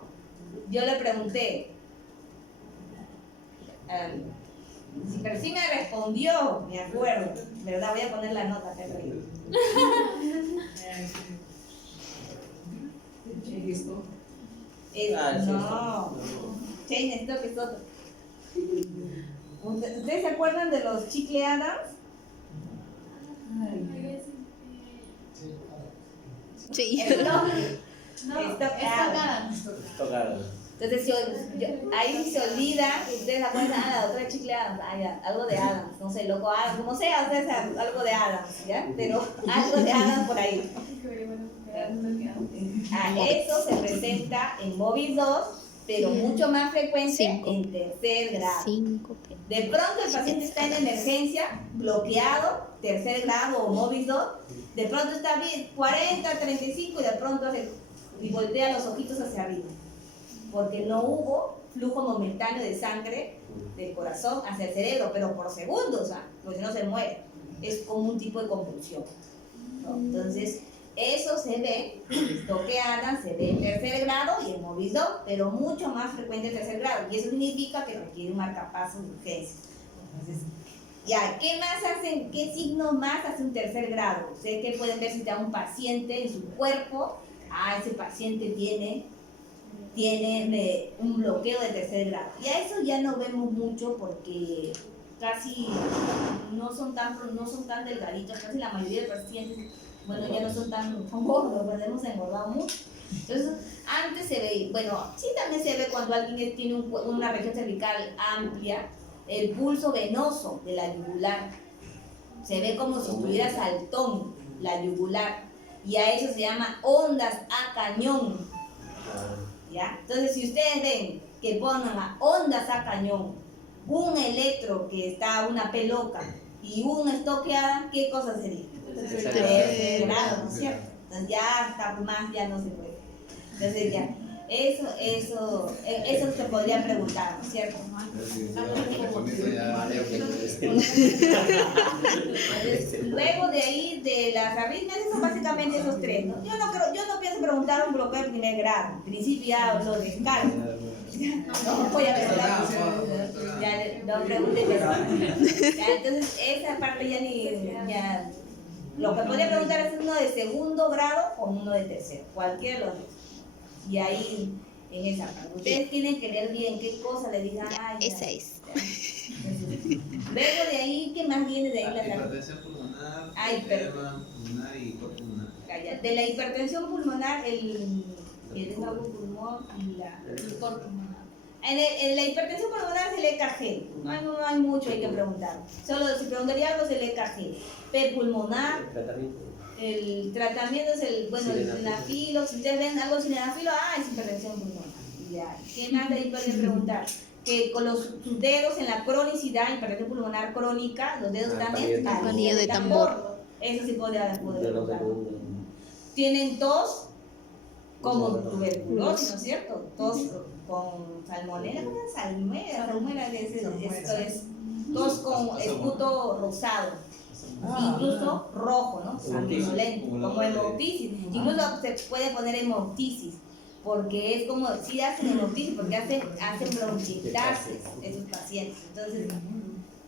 yo le pregunté. Pero sí me respondió, me acuerdo. ¿Verdad? Voy a poner la nota, te reí. No, Chain Stock es otro. ¿Ustedes se acuerdan de los Chicle Adams? Sí. Stock Adams. Entonces ahí se olvida, ustedes se acuerdan, la doctora Chicle Adams, algo de Adams, no sé, loco Adams, como sea, ustedes saben, algo de Adams, ¿ya? Pero algo de Adams por ahí. Eso se presenta en MOVIS 2, pero mucho más frecuente en tercer grado. De pronto el paciente está en emergencia, bloqueado, tercer grado o MOVIS 2, de pronto está bien, 40, 35 y de pronto y voltea los ojitos hacia arriba, porque no hubo flujo momentáneo de sangre del corazón hacia el cerebro, pero por segundos, porque si no se muere. Es como un tipo de convulsión, ¿no? Entonces, eso se ve, toqueada, se ve en tercer grado y en MOVIS 2, pero mucho más frecuente en tercer grado. Y eso significa que requiere un marcapasos de urgencia. Entonces, ya, ¿qué más hacen? ¿Qué signos más hace un tercer grado? Ustedes que pueden ver si está un paciente en su cuerpo, ese paciente tiene un bloqueo de tercer grado. Y a eso ya no vemos mucho porque casi no son tan delgaditos, casi la mayoría de pacientes, bueno, ya no son tan gordos, pues hemos engordado mucho. Entonces, antes se ve, bueno, sí también se ve cuando alguien tiene una región cervical amplia, el pulso venoso de la yugular. Se ve como si estuviera saltón la yugular. Y a eso se llama ondas a cañón. ¿Ya? Entonces, si ustedes ven que ponen a ondas a cañón, un electro que está una peloca y un estoqueada, ¿qué cosa sería? Tercer grado, ¿no es cierto? Entonces ya hasta más ya no se puede. Entonces ya, eso se podría preguntar, ¿no es cierto? Entonces, luego de ahí, de las arritmias, son básicamente esos tres, ¿no? Yo no pienso preguntar un bloqueo de primer grado. En principio ya hablo de escala. No voy a preguntar. Ya no pregunten eso. Entonces, esa parte ya lo que podría preguntar es uno de segundo grado o uno de tercero, cualquiera de los dos. Y ahí, en esa parte, ustedes tienen que ver bien qué cosa le digan. Esa es. Luego de ahí, ¿qué más viene de ahí? La hipertensión pulmonar, perdón. pulmonar y pulmonar. De la hipertensión pulmonar, el pulmón y el corpo pulmonar. En la hipertensión pulmonar es el EKG. No hay mucho hay que preguntar. Solo si preguntaría algo es el EKG. P pulmonar. El tratamiento es el sildenafilo. Si ustedes ven algo de sildenafilo, es hipertensión pulmonar. Ya. ¿Qué más de ahí pueden preguntar? Que con sus dedos en la cronicidad, hipertensión pulmonar crónica, los dedos también. Anillo de tambor. Eso sí podría preguntar. Tienen tos como tuberculosis, ¿no es cierto? Tos con salmonela, ¿cómo es salmonela? Salmonela esto es tos con escudo rosado, incluso rojo, ¿no? Sanguinolento, como hemoptisis. Incluso se puede poner hemoptisis, porque es como si hacen hemoptisis, porque hacen bronquiectasis esos pacientes. Entonces,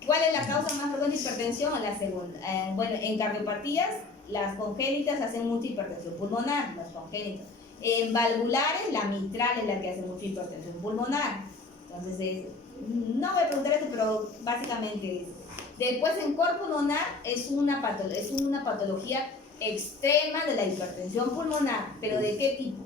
¿cuál es la causa más frecuente de hipertensión? La segunda. Bueno, en cardiopatías, las congénitas hacen mucha hipertensión pulmonar, las congénitas. En valvulares, la mitral es la que hace mucha hipertensión pulmonar. Entonces, no voy a preguntar esto, pero básicamente es. Después, en cor pulmonar es una patología extrema de la hipertensión pulmonar. ¿Pero de qué tipo?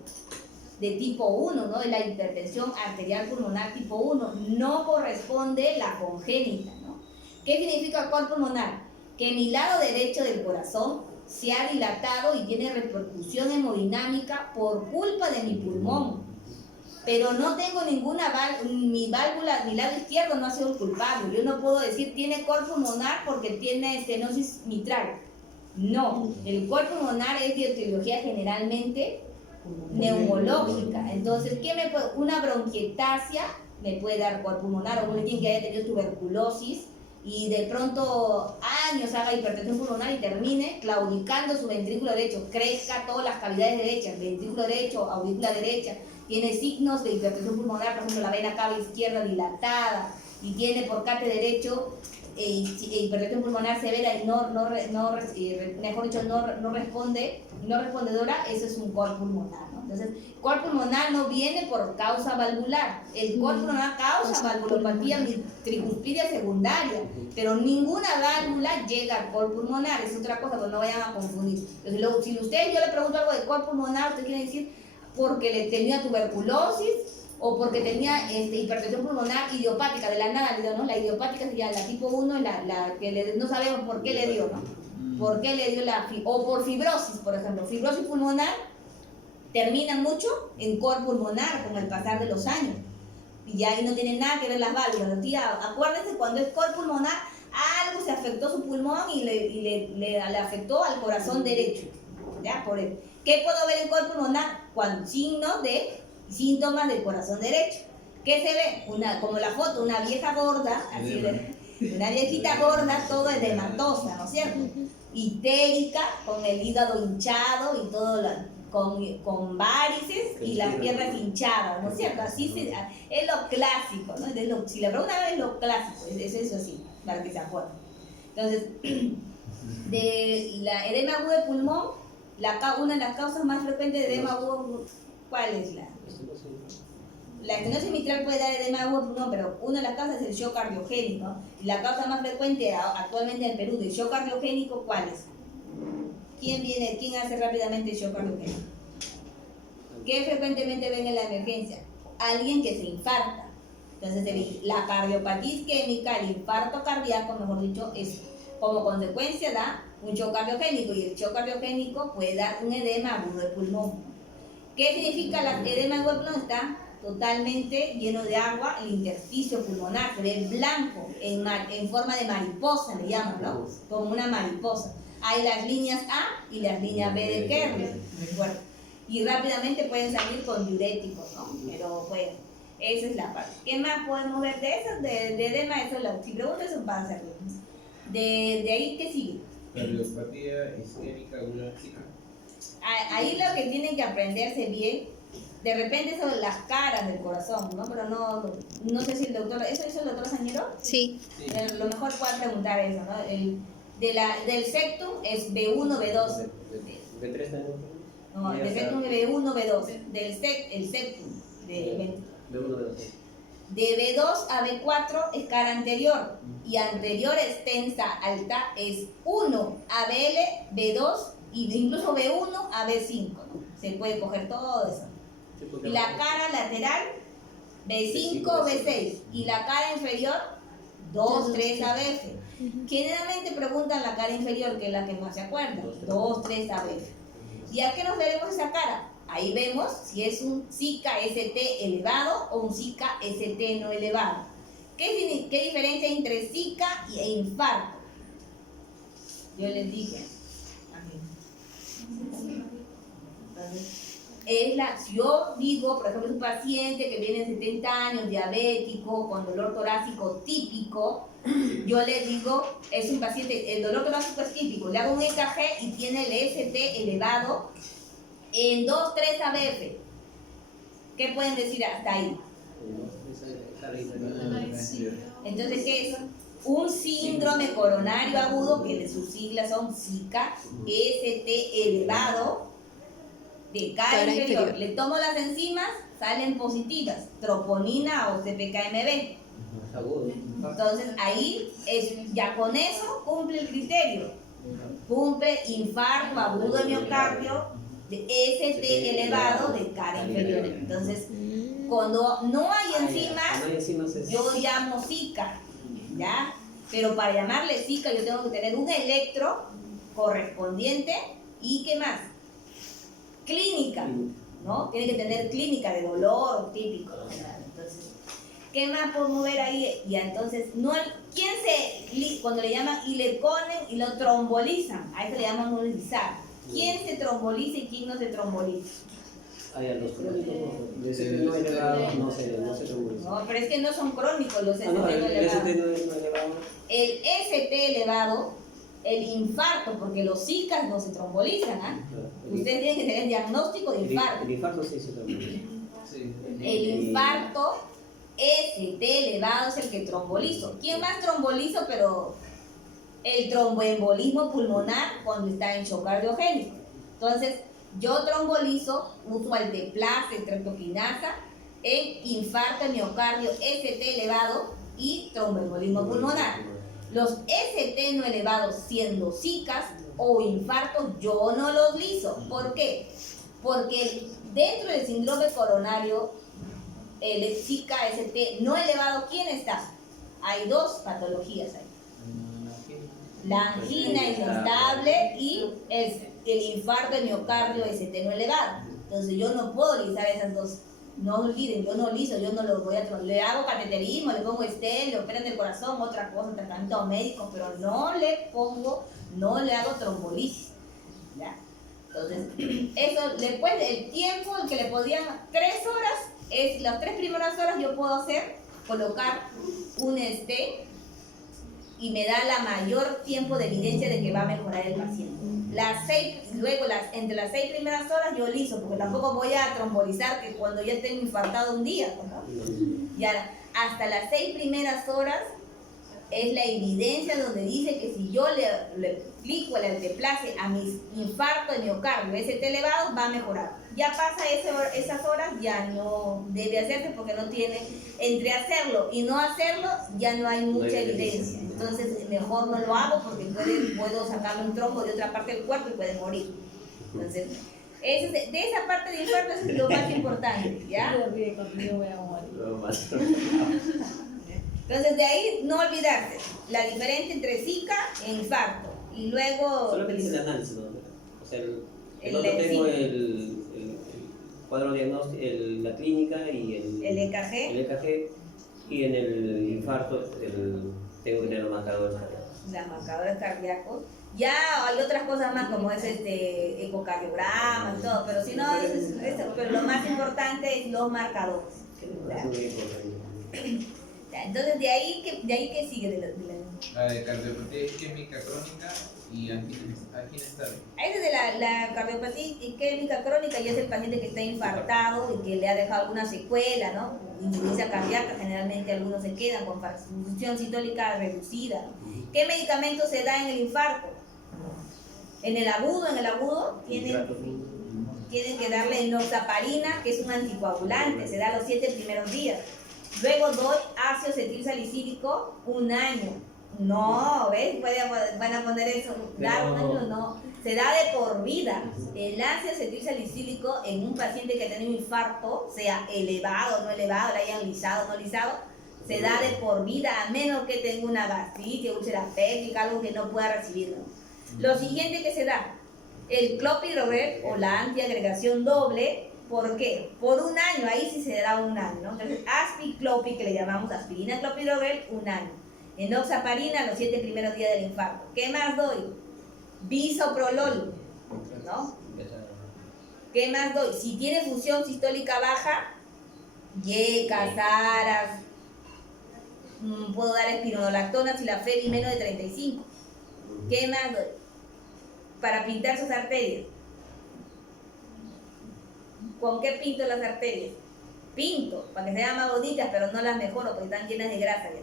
De tipo 1, ¿no? De la hipertensión arterial pulmonar tipo 1. No corresponde la congénita, ¿no? ¿Qué significa cor pulmonar? Que mi lado derecho del corazón se ha dilatado y tiene repercusión hemodinámica por culpa de mi pulmón. Pero no tengo ninguna mi válvula, mi lado izquierdo no ha sido el culpable. Yo no puedo decir tiene cor pulmonar porque tiene estenosis mitral. No, el cor pulmonar es de etiología generalmente neumológica. Entonces, una bronquiectasia me puede dar col pulmonar, o alguien que haya tenido tuberculosis y de pronto años haga hipertensión pulmonar y termine claudicando su ventrículo derecho, crezca todas las cavidades derechas, ventrículo derecho, aurícula derecha, tiene signos de hipertensión pulmonar, por ejemplo la vena cava izquierda dilatada, y tiene por cate derecho hipertensión pulmonar severa y mejor dicho, no respondedora, eso es un col pulmonar, ¿no? Entonces, col pulmonar no viene por causa valvular, el col pulmonar causa valvulopatía tricuspidia secundaria, pero ninguna válvula llega al col pulmonar, es otra cosa, pues no vayan a confundir. Entonces, si yo le pregunto algo de col pulmonar, usted quiere decir porque le tenía tuberculosis, o porque tenía hipertensión pulmonar idiopática, de la nada le dio, ¿no? La idiopática sería la tipo 1, la que no sabemos por qué le dio, ¿no? ¿Por qué le dio o por fibrosis, por ejemplo? Fibrosis pulmonar termina mucho en col pulmonar con el pasar de los años. Y ya ahí no tiene nada que ver las válvulas. Tía, acuérdense, cuando es col pulmonar, algo se afectó su pulmón y le afectó al corazón derecho. ¿Ya? Por él. ¿Qué puedo ver en col pulmonar? Cuando signos de síntomas del corazón derecho. ¿Qué se ve? Como la foto, una vieja gorda, así una viejita gorda, todo edematosa, ¿no es cierto? Histérica, con el hígado hinchado y todo, con varices y las piernas hinchadas, ¿no es cierto? Así es lo clásico, ¿no? Si la pregunta es lo clásico, es eso sí, para que se acuerden. Entonces, de la edema agudo de pulmón, una de las causas más frecuentes de edema agudo, ¿cuál es la estenosis mitral? Puede dar edema agudo de pulmón, pero una de las causas es el shock cardiogénico. Y la causa más frecuente actualmente en el Perú de shock cardiogénico, ¿cuál es? ¿Quién hace rápidamente shock cardiogénico? ¿Qué frecuentemente ven en la emergencia? Alguien que se infarta. Entonces, la cardiopatía isquémica, el infarto cardíaco, mejor dicho, es como consecuencia da un shock cardiogénico, y el shock cardiogénico puede dar un edema agudo de pulmón. ¿Qué significa el edema agudo de pulmón? Está totalmente lleno de agua, el intersticio pulmonar se ve blanco, en forma de mariposa, le llaman, ¿no? Como una mariposa. Hay las líneas A y las líneas B de Kerr, recuerda. Y rápidamente pueden salir con diuréticos, ¿no? Pero bueno, esa es la parte. ¿Qué más podemos ver de eso? De edema, si preguntas, eso va a ser. De ahí, ¿qué sigue? Cardiopatía isquémica aguda. Ahí lo que tienen que aprenderse bien, de repente son las caras del corazón, ¿no? Pero no sé si el doctor, ¿eso hizo el doctor Sañero? Sí. Lo mejor puede preguntar eso, ¿no? Del septum es B1, B2. ¿B3 también? No, del septum es B1, B2. El septum, B1, B2. de B2 a B4 es cara anterior, y anterior extensa alta es 1, ABL, B2, y incluso B1 a B5, ¿no? Se puede coger todo eso. Y la cara lateral, B5, B6, y la cara inferior, 2, 3 ABF. Generalmente preguntan la cara inferior, que es la que más se acuerda, 2, 3 ABF. ¿Y a qué nos veremos esa cara? Ahí vemos si es un SICA ST elevado o un SICA ST no elevado. ¿Qué diferencia hay entre SICA e infarto? Yo les dije. Entonces, si yo digo, por ejemplo, es un paciente que viene de 70 años, diabético, con dolor torácico típico, yo le digo, es un paciente, el dolor torácico es típico, le hago un EKG y tiene el ST elevado en 2, 3 ABF. ¿Qué pueden decir hasta ahí? Entonces, ¿qué es? Un síndrome coronario agudo, que sus siglas son SICA, ST elevado, de cara inferior. Le tomo las enzimas, salen positivas, troponina o CPKMB. Entonces, ahí, ya con eso cumple el criterio. Cumple infarto agudo de miocardio, de ST elevado, de cara inferior. Entonces, cuando no hay enzimas, yo llamo SICA, ¿ya? Pero para llamarle SICA yo tengo que tener un electro correspondiente y ¿qué más? Clínica, ¿no? Tiene que tener clínica de dolor típico, ¿no? Entonces, ¿qué más podemos ver ahí? Y entonces, cuando le llaman y le ponen y lo trombolizan, a eso le llaman embolizar. ¿Quién se tromboliza y quién no se tromboliza? Hay a los crónicos, de ST no elevado, no se tromboliza. No, pero es que no son crónicos los ST Ah, no, el no elevados. ST no elevado. El ST elevado, el infarto, porque los zicas no se trombolizan, ¿ah? Ustedes tienen que tener el diagnóstico de infarto. El infarto sí se tromboliza. Sí. El infarto ST elevado es el que trombolizo. ¿Quién más trombolizo? Pero el tromboembolismo pulmonar cuando está en shock cardiogénico. Entonces, yo trombolizo, uso alteplase, streptokinasa en infarto de miocardio ST elevado y tromboembolismo pulmonar. Los ST no elevados, siendo zicas o infartos, yo no los liso. ¿Por qué? Porque dentro del síndrome coronario, el zika ST no elevado, ¿quién está? Hay dos patologías ahí. La angina inestable y el infarto de miocardio ST no elevado. Entonces yo no puedo lisar esas dos. No olviden, yo no liso, yo no lo voy a... Le hago cateterismo, le pongo stent, le operan del corazón, otra cosa, tratamiento médico, pero no le hago trombolisis. ¿Ya? Entonces, eso, después del tiempo en que le podían 3 horas, las 3 primeras horas yo puedo colocar un stent y me da la mayor tiempo de evidencia de que va a mejorar el paciente. Entre las 6 primeras horas yo liso, porque tampoco voy a trombolizar que cuando ya tengo infartado un día, ¿no? Ya hasta las 6 primeras horas es la evidencia donde dice que si yo le aplico el alteplase a mis infartos de miocardio ST elevado, va a mejorar. Ya pasa esas horas, ya no debe hacerse porque no tiene, entre hacerlo y no hacerlo, ya no hay mucha evidencia. Entonces mejor no lo hago porque puedo sacarle un trombo de otra parte del cuerpo y puede morir. Entonces, de esa parte del infarto es lo más importante, ¿ya? Entonces de ahí no olvidarse la diferencia entre zika e infarto y luego Solamente es el análisis, ¿no? O sea, El otro tengo sí. el cuadro diagnóstico, la clínica y el EKG. el EKG, y en el infarto tengo que tener los marcadores cardíacos. Los marcadores cardíacos. Ya hay otras cosas más como es ecocardiograma y todo, pero si no, pero lo más importante es los marcadores. Es muy importante. Entonces de ahí que sigue La de cardiopatía isquémica crónica y angina estable. ahí desde la cardiopatía isquémica crónica ya es el paciente que está infartado y que le ha dejado alguna secuela, ¿no? Insuficiencia cardíaca, generalmente algunos se quedan con función sistólica reducida, ¿no? ¿Qué medicamento se da en el infarto? En el agudo tienen que darle enoxaparina, que es un anticoagulante, se da los 7 primeros días. Luego doy ácido acetilsalicílico 1 año. No, ¿ves? Van a poner eso, dar 1 año, no. Se da de por vida. El ácido acetilsalicílico en un paciente que ha tenido un infarto, sea elevado o no elevado, le hayan lisado o no lisado, se da de por vida, a menos que tenga una gastritis, úlcera péptica, algo que no pueda recibirlo. Lo siguiente que se da, el clopidogrel o la antiagregación doble. ¿Por qué? Por 1 año, ahí sí se da 1 año, ¿no? Entonces, aspiclopi, que le llamamos aspirina clopidogrel, 1 año. Enoxaparina, los 7 primeros días del infarto. ¿Qué más doy? Bisoprolol, ¿no? ¿Qué más doy? Si tiene función sistólica baja, yecas, aras, puedo dar espironolactona si la FEBI menos de 35. ¿Qué más doy? Para pintar sus arterias. ¿Con qué pinto las arterias? Pinto, para que sean más bonitas, pero no las mejoro porque están llenas de grasa ya.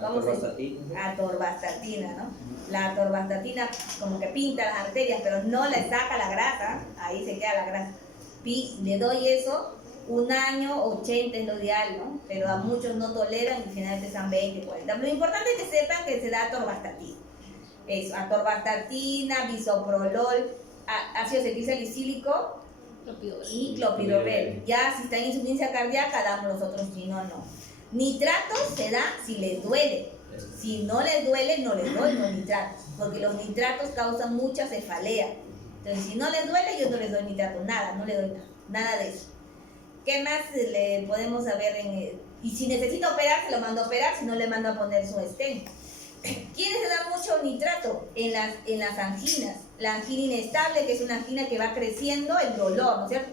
Vamos a atorvastatina, ¿no? La atorvastatina como que pinta las arterias, pero no le saca la grasa, ahí se queda la grasa. Le doy eso 1 año, 80 es lo ideal, ¿no? Pero a muchos no toleran y finalmente están 20, 40. Lo importante es que sepan que se da atorvastatina. Eso, atorvastatina, bisoprolol, ácido acetilsalicílico y clopidogrel. Ya si está en insuficiencia cardíaca, damos los otros, si no, no. Nitratos se da si les duele. Si no les duele, no les doy los nitratos, porque los nitratos causan mucha cefalea. Entonces, si no les duele, yo no les doy nitratos, nada, no les doy nada de eso. ¿Qué más le podemos saber? Y si necesita operar, se lo mando a operar, si no le mando a poner su stent. ¿Quiénes se dan mucho nitrato? En las anginas. la angina inestable, que es una angina que va creciendo el dolor, ¿no es cierto?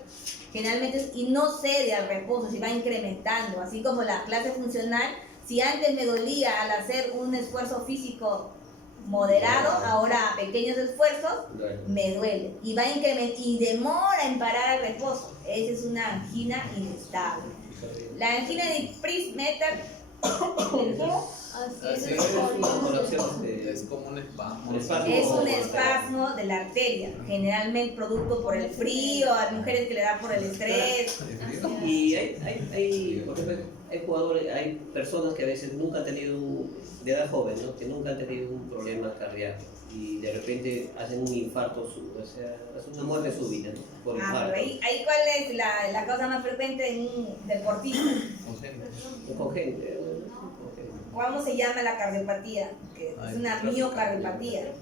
Generalmente, y no cede al reposo, se va incrementando, así como la clase funcional. Si antes me dolía al hacer un esfuerzo físico moderado, ahora a pequeños esfuerzos, me duele. Y va a incrementar, y demora en parar el reposo. Esa es una angina inestable. La angina de Price-Metal, Así Es una colación Es como un espasmo. es un espasmo de la arteria, generalmente producto por el frío, a mujeres que le da por el estrés. Y por ejemplo, hay jugadores, hay personas que a veces nunca han tenido, de edad joven, ¿no? Que nunca han tenido un problema cardíaco y de repente hacen un infarto, o sea, hacen una muerte súbita, ¿no? Por infarto. Pero ahí ¿cuál es la causa más frecuente en un deportista? Un congénito. ¿Cómo se llama la cardiopatía? Que es una miocardiopatía.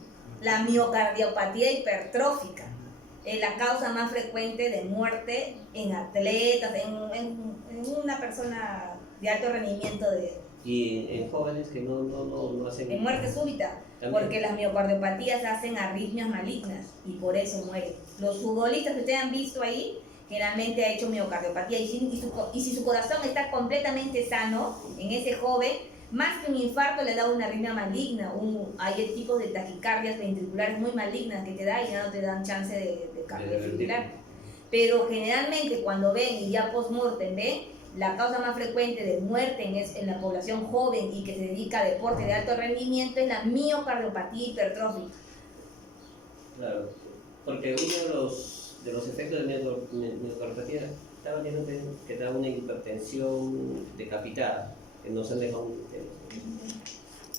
La miocardiopatía hipertrófica es la causa más frecuente de muerte en atletas, en una persona de alto rendimiento, Y en jóvenes que no hacen... en muerte súbita, También. porque las miocardiopatías hacen arritmias malignas y por eso mueren. Los futbolistas que ustedes han visto ahí, generalmente ha hecho miocardiopatía y si su corazón está completamente sano en ese joven, más que un infarto le da una arritmia maligna. Hay tipos de taquicardias ventriculares muy malignas que te da y ya no te dan chance de cardiovascular. Pero generalmente cuando ven y ya post-mortem ven, la causa más frecuente de muerte en la población joven y que se dedica a deporte de alto rendimiento es la miocardiopatía hipertrófica. Claro, porque uno de los efectos de miocardiopatía estaba viendo que da una hipertensión decapitada, que no se deja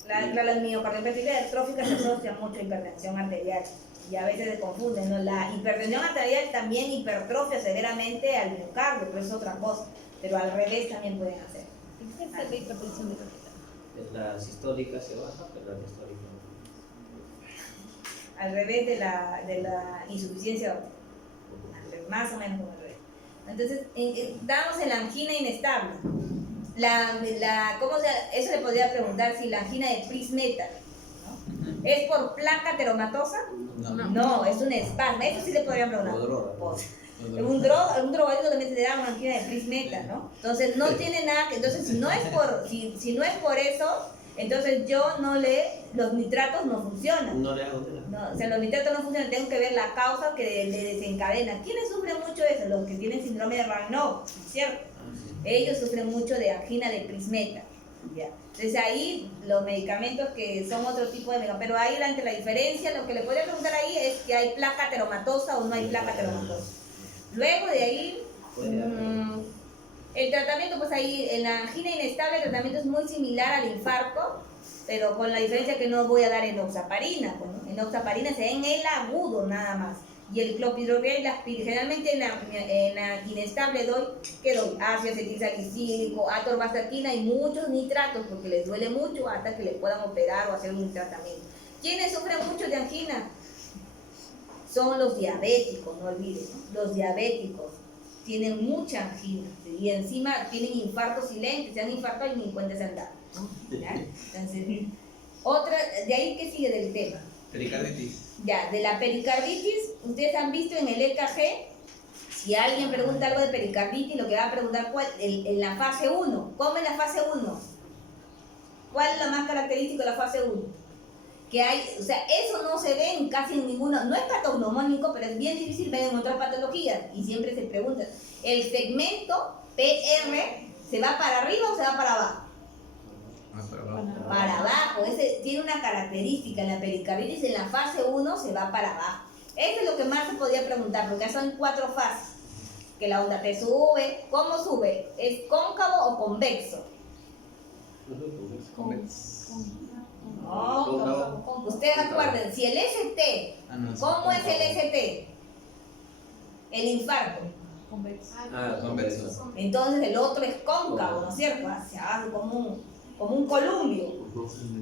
La miocardiopatía hipertrófica se asocia mucho a hipertensión arterial y a veces se confunden, ¿no? La hipertensión arterial también hipertrofia severamente al miocardio, pero es otra cosa, pero al revés también pueden hacer. ¿Qué es la hipertensión de capital? La sistólica se baja, pero la diastólica Al revés de la insuficiencia, más o menos como al revés. Entonces, estamos en la angina inestable. Eso le podría preguntar si la angina de Price-Metal, ¿no? ¿Es por placa ateromatosa? No, es un espasmo. Eso sí le podrían preguntar. Un drogadicto también se le da una angina de Price-Metal, ¿no? Entonces no tiene nada que, entonces si no es por eso, entonces los nitratos no funcionan. no le hago nada. No, o sea, los nitratos no funcionan, tengo que ver la causa que le desencadena. ¿Quiénes sufren mucho de eso? Los que tienen síndrome de Raynaud, ¿cierto? Ellos sufren mucho de angina de Price-Metal. ¿Ya? Entonces ahí los medicamentos que son otro tipo de medicamentos, pero ahí la diferencia, lo que le podría preguntar ahí es que hay placa ateromatosa o no hay placa ateromatosa. Luego de ahí, el tratamiento, pues ahí en la angina inestable el tratamiento es muy similar al infarto, pero con la diferencia que no voy a dar enoxaparina. Pues, ¿no? Enoxaparina se da en el agudo nada más. Y el clopidogrel y la aspirina, generalmente en la inestable ¿qué doy? Ácido acetilsalicílico, atorvastatina y muchos nitratos porque les duele mucho hasta que le puedan operar o hacer un tratamiento. ¿Quiénes sufren mucho de angina? Son los diabéticos, no olviden, ¿no? Los diabéticos tienen mucha angina y encima tienen infartos silentes, se han infartado y ni cuenta se han dado. ¿Ya? Entonces, de ahí que sigue del tema. Pericarditis. Ya, de la pericarditis, ustedes han visto en el EKG, si alguien pregunta algo de pericarditis, lo que va a preguntar en la fase 1. ¿Cómo es la fase 1? ¿Cuál es lo más característico de la fase 1? Que hay, o sea, eso no se ve en casi ninguno, no es patognomónico, pero es bien difícil ver en otras patologías, y siempre se pregunta, ¿el segmento PR se va para arriba o se va para abajo? Para abajo, ese tiene una característica, en la pericarditis en la fase 1 se va para abajo. Eso es lo que más se podía preguntar, porque son 4 fases. Que la onda te sube, ¿cómo sube? ¿Es cóncavo o convexo? No, ustedes acuerden, si el ST, ¿cómo es el ST? El infarto. Convexo. Entonces el otro es cóncavo, ¿no es cierto? Hacia abajo como un columpio,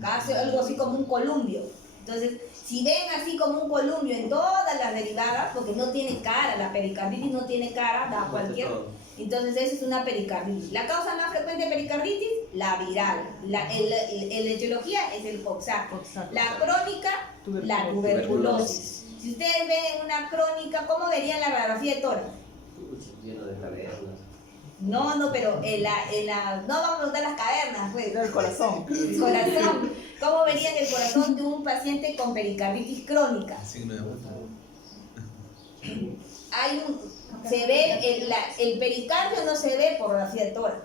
casi algo así como un columpio. Entonces, si ven así como un columpio en todas las derivadas, porque no tiene cara, la pericarditis no tiene cara, da cualquier. Entonces, esa es una pericarditis. La causa más frecuente de pericarditis, la viral. La etiología es el coxsackie. La crónica, la tuberculosis. Si ustedes ven una crónica, ¿cómo verían la radiografía de tórax? Lleno de cavernas. No, pero no vamos a preguntar las cavernas, pues. El corazón. El corazón. ¿Cómo verían el corazón de un paciente con pericarditis crónica? Signo de vuelta. Se ve, el pericardio no se ve por radiografía de tórax.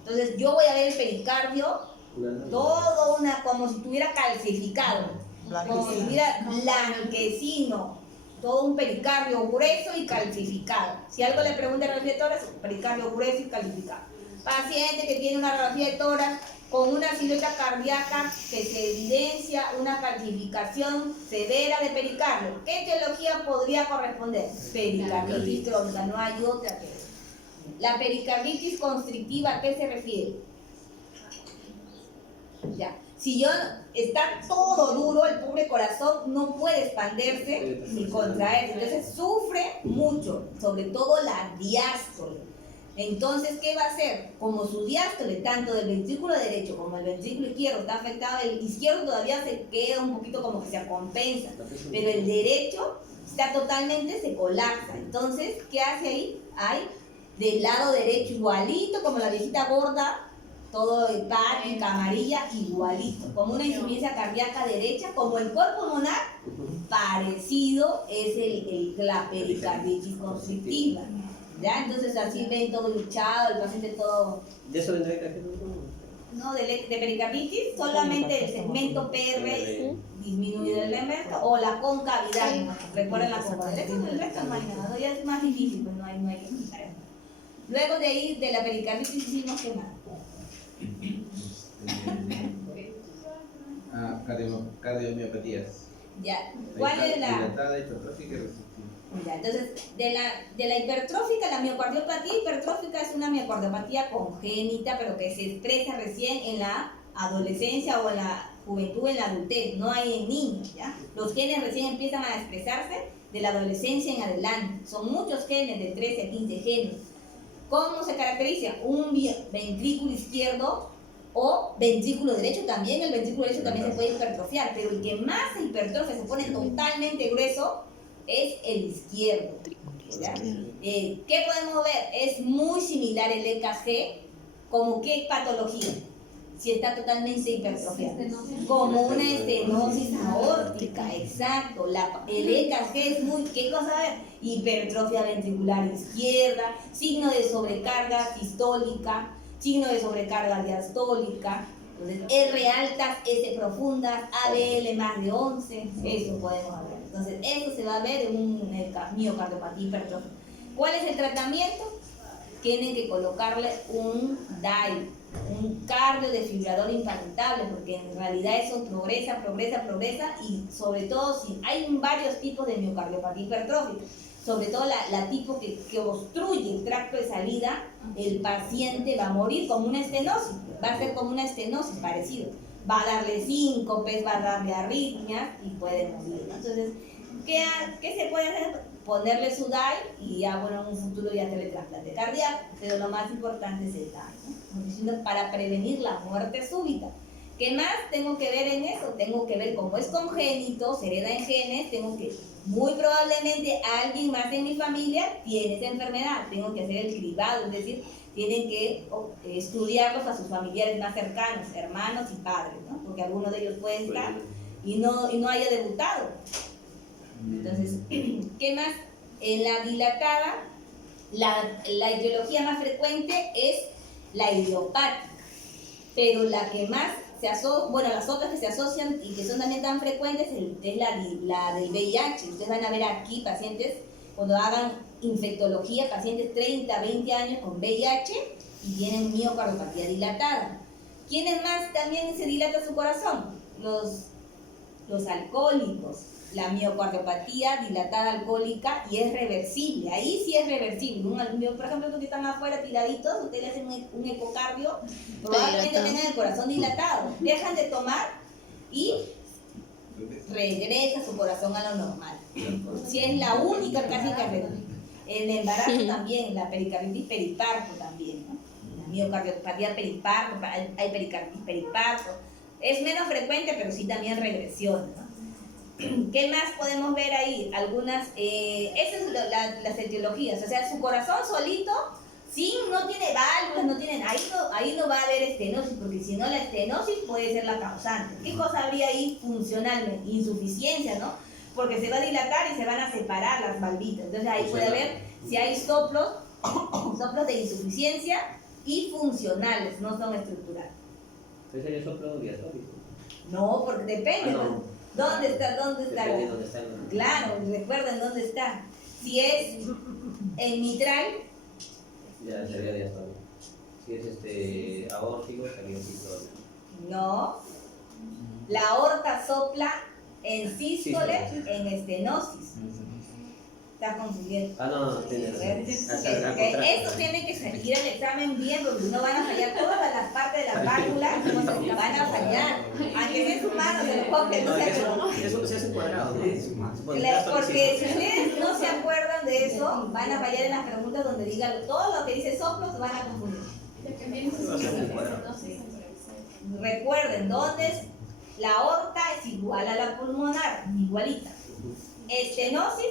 Entonces yo voy a ver el pericardio como si estuviera calcificado, como si estuviera blanquecino, todo un pericardio grueso y calcificado. Si algo le pregunta a radiografía de tórax, pericardio grueso y calcificado. Paciente que tiene una radiografía de tórax con una silueta cardíaca que se evidencia una calcificación severa de pericardio. ¿Qué etiología podría corresponder? Pericarditis crónica, no hay otra que ver. La pericarditis constrictiva, ¿a qué se refiere? Ya. Si está todo duro, el pobre corazón no puede expandirse ni contraerse, entonces sufre mucho, sobre todo la diástole. Entonces, ¿qué va a hacer? Como su diástole, tanto del ventrículo derecho como el ventrículo izquierdo está afectado, el izquierdo todavía se queda un poquito como que se compensa, pero el derecho está totalmente, se colapsa. Entonces, ¿qué hace ahí? Hay del lado derecho igualito, como la viejita gorda, todo hepática, amarilla, igualito, como una insuficiencia cardíaca derecha, como el cuerpo pulmonar, parecido es la pericarditis constrictiva. ¿Ya? Entonces así ven todo luchado, el paciente todo... ¿De eso vendrá el No, de pericarditis, solamente el segmento PR disminuido del resto o la concavidad. Recuerden la concavidad. El resto no hay nada, ¿no? Ya es más difícil, pues no hay que explicar eso. Luego de ahí, de la pericarditis hicimos qué más. Cardiomiopatías. Ya. ¿Cuál es la...? Dilatada, hipertrófica y resistiva. Ya, entonces, de la hipertrófica, la miocardiopatía hipertrófica es una miocardiopatía congénita, pero que se expresa recién en la adolescencia o en la juventud, en la adultez, no hay en niños, ¿ya? Los genes recién empiezan a expresarse de la adolescencia en adelante. Son muchos genes, de 13 a 15 genes. ¿Cómo se caracteriza? Un ventrículo izquierdo o ventrículo derecho también. El ventrículo derecho también se puede hipertrofiar, pero el que más se hipertrofia, se pone totalmente grueso, es el izquierdo. ¿Ya? ¿Qué podemos ver? Es muy similar el EKG, como qué patología, si está totalmente hipertrofiado, como una estenosis aórtica, exacto. El EKG es muy, ¿qué cosa ver? Hipertrofia ventricular izquierda, signo de sobrecarga sistólica, signo de sobrecarga diastólica. Entonces, R altas, S profundas, ABL más de 11, eso podemos ver. Entonces, eso se va a ver en una miocardiopatía hipertrófica. ¿Cuál es el tratamiento? Tienen que colocarle un DAI, un cardiodesfibrilador implantable, porque en realidad eso progresa y sobre todo si hay varios tipos de miocardiopatía hipertrófica, sobre todo la tipo que obstruye el tracto de salida, el paciente va a morir como una estenosis, va a ser como una estenosis parecido. Va a darle síncopes, va a darle arritmias y puede morir, ¿no? Entonces, ¿qué se puede hacer? Ponerle su DAI y ya, bueno, en un futuro ya hacerle trasplante cardíaco, pero lo más importante es el DAI, ¿no? Para prevenir la muerte súbita. ¿Qué más tengo que ver en eso? Tengo que ver cómo es congénito, se hereda en genes, tengo que, muy probablemente alguien más en mi familia tiene esa enfermedad, tengo que hacer el cribado, es decir, tienen que estudiarlos a sus familiares más cercanos, hermanos y padres, ¿no? Porque alguno de ellos puede estar y no haya debutado. Entonces, ¿qué más? En la dilatada, la etiología más frecuente es la idiopática, pero la que más se asocia, bueno, las otras que se asocian y que son también tan frecuentes es la del VIH. Ustedes van a ver aquí pacientes, cuando hagan infectología, pacientes 30, 20 años con VIH y tienen miocardiopatía dilatada. ¿Quiénes más también se dilata su corazón? Los alcohólicos. La miocardiopatía dilatada alcohólica y es reversible, ahí sí es reversible. Por ejemplo, los que están afuera tiraditos, ustedes le hacen un ecocardio, probablemente tengan el corazón dilatado, dejan de tomar y regresa su corazón a lo normal. Si es la única casi que regresa. El embarazo también, la pericarditis periparto también, ¿no? La miocardiopatía periparto, hay pericarditis periparto. Es menos frecuente, pero sí también regresión, ¿no? ¿Qué más podemos ver ahí? Algunas, esas son las etiologías, o sea, su corazón solito, no tiene válvulas, ahí no va a haber estenosis, porque si no la estenosis puede ser la causante. ¿Qué cosa habría ahí funcionalmente? Insuficiencia, ¿no? Porque se va a dilatar y se van a separar las valvitas. Entonces ahí puede haber si hay soplos de insuficiencia y funcionales, no son estructurales. ¿Ese sería soplo diastólico? No, porque depende. No. ¿Dónde está? Depende de dónde está. Claro, recuerden dónde está. Si es en mitral, Ya sería diastólico. Si es aórtico, sería sistólico. no. La aorta sopla en sístole, Sístole. en estenosis. Está confundiendo. No, tiene razón. Eso tiene que seguir el examen bien, porque no van a fallar todas las partes de las válvulas, van a fallar. Aunque sean humanos, se lo copian, no se acuerdan. Eso se hace cuadrado, ¿no? Porque si ustedes no se acuerdan de eso, van a fallar en las preguntas donde digan todo lo que dice soplo, se van a confundir. Recuerden, ¿dónde es? La aorta es igual a la pulmonar, igualita. Estenosis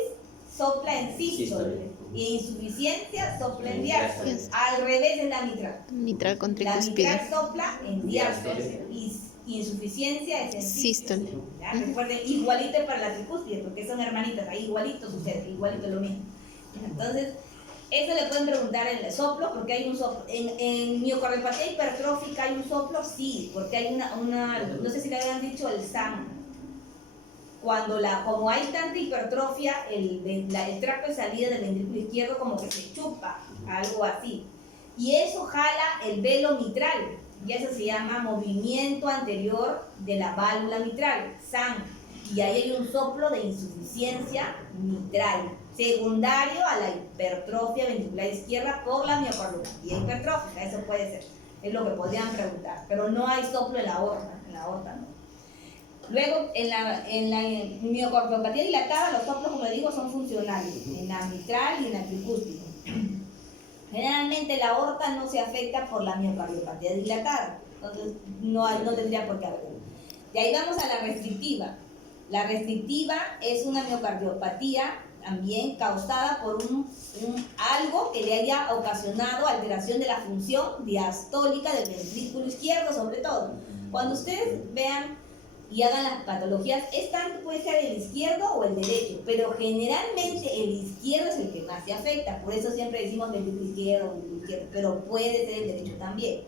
sopla en sístole y insuficiencia sopla en diástole. Al revés es la mitral. Mitral con La tricúspide. mitral sopla en diástole y insuficiencia es en sístole. Sístole. ¿Ya? Recuerden, igualito para la tricúspide, porque son hermanitas, ahí igualito sucede, igualito lo mismo. Entonces, eso le pueden preguntar en el soplo, porque hay un soplo. En miocardiopatía hipertrófica hay un soplo, sí, porque hay no sé si le habían dicho el SAM. Como hay tanta hipertrofia, el tracto de salida del ventrículo izquierdo como que se chupa, algo así. Y eso jala el velo mitral, y eso se llama movimiento anterior de la válvula mitral, SAM. Y ahí hay un soplo de insuficiencia mitral, secundario a la hipertrofia ventricular izquierda por la miocardiopatía hipertrófica. Eso puede ser, es lo que podrían preguntar, pero no hay soplo en la aorta no. Luego, en la miocardiopatía dilatada, los soplos, como le digo, son funcionales, en la mitral y en la tricúspide. Generalmente la aorta no se afecta por la miocardiopatía dilatada, entonces no tendría por qué haber. De ahí vamos a la restrictiva. La restrictiva es una miocardiopatía también causada por algo que le haya ocasionado alteración de la función diastólica del ventrículo izquierdo, sobre todo. Cuando ustedes vean y hagan las patologías, puede ser el izquierdo o el derecho, pero generalmente el izquierdo es el que más se afecta, por eso siempre decimos ventrículo izquierdo, pero puede ser el derecho también.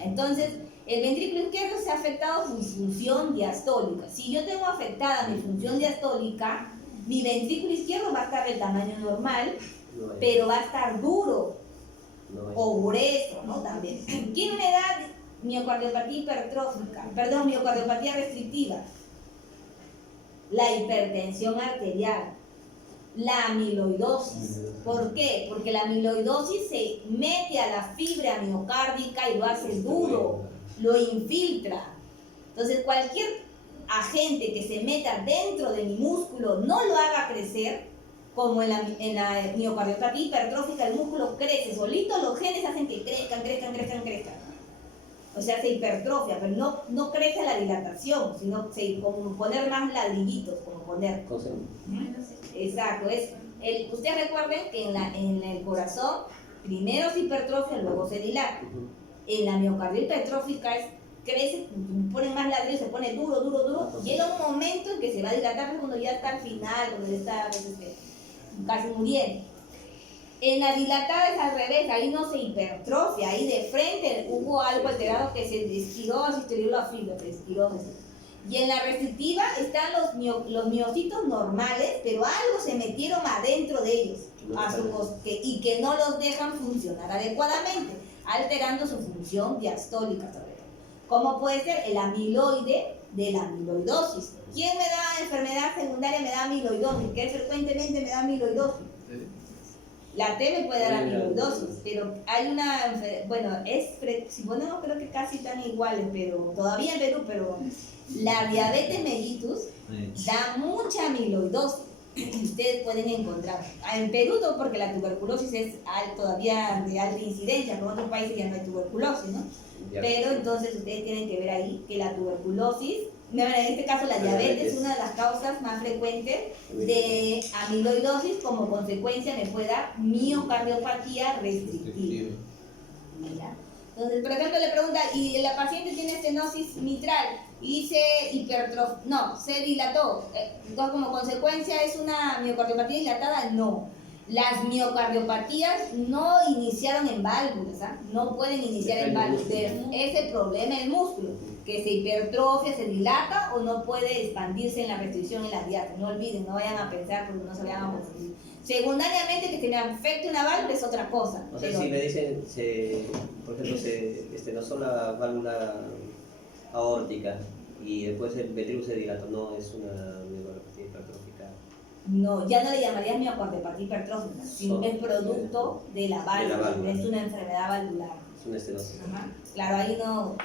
Entonces, el ventrículo izquierdo se ha afectado su función diastólica. Si yo tengo afectada mi función diastólica, mi ventrículo izquierdo va a estar del tamaño normal, pero va a estar duro o grueso, ¿no? También. Tiene una edad miocardiopatía hipertrófica, miocardiopatía restrictiva, la hipertensión arterial, la amiloidosis. ¿Por qué? Porque la amiloidosis se mete a la fibra miocárdica y lo hace duro, lo infiltra. Entonces, cualquier agente que se meta dentro de mi músculo no lo haga crecer, como en la miocardiopatía hipertrófica el músculo crece solito, los genes hacen que crezcan. O sea, se hipertrofia, pero no crece la dilatación, sino como poner más ladrillitos, como poner. Exacto. Ustedes recuerden que en el corazón primero se hipertrofia, luego se dilata. En la miocardia hipertrófica crece, pone más ladrillos, se pone duro. Llega un momento en que se va a dilatar cuando ya está al final, cuando ya está casi muriendo. En la dilatada es al revés, ahí no se hipertrofia, ahí de frente hubo algo alterado que se estiró la fibra, se estiró. Y en la restrictiva están los miocitos normales, pero algo se metieron adentro de ellos y que no los dejan funcionar adecuadamente, alterando su función diastólica. ¿Cómo puede ser? El amiloide de la amiloidosis. ¿Quién me da enfermedad secundaria? Me da amiloidosis. ¿Qué frecuentemente me da amiloidosis? La T me puede dar amiloidosis, pero hay una, si ponemos creo que casi están iguales, pero todavía en Perú, pero la diabetes mellitus da mucha amiloidosis. Ustedes pueden encontrar. En Perú no, porque la tuberculosis es todavía de alta incidencia, en otros países ya no hay tuberculosis, ¿no? Pero entonces ustedes tienen que ver ahí que la tuberculosis en este caso la diabetes es una de las causas más frecuentes de amiloidosis, como consecuencia me puede dar miocardiopatía restrictiva. ¿Ya? Entonces, por ejemplo, le pregunta, ¿y la paciente tiene estenosis mitral? Y se dilató. Entonces, como consecuencia, ¿es una miocardiopatía dilatada? No. Las miocardiopatías no iniciaron en válvulas, ¿ah? No pueden iniciar en válvulas. Es el problema del músculo, que se hipertrofia, se dilata o no puede expandirse en la restricción en la diástase. No olviden, no vayan a pensar porque no se vayan a confundir. Secundariamente, que se me afecte una válvula es otra cosa. O sea, si me dicen, por ejemplo, no son la válvula aórtica y después el ventrículo se dilata, no es una miocardiopatia hipertrófica. No, ya no le llamarías miocardiopatía hipertrófica, sino es producto de la válvula, es una enfermedad valvular. Es una estenosis. Ajá. Claro,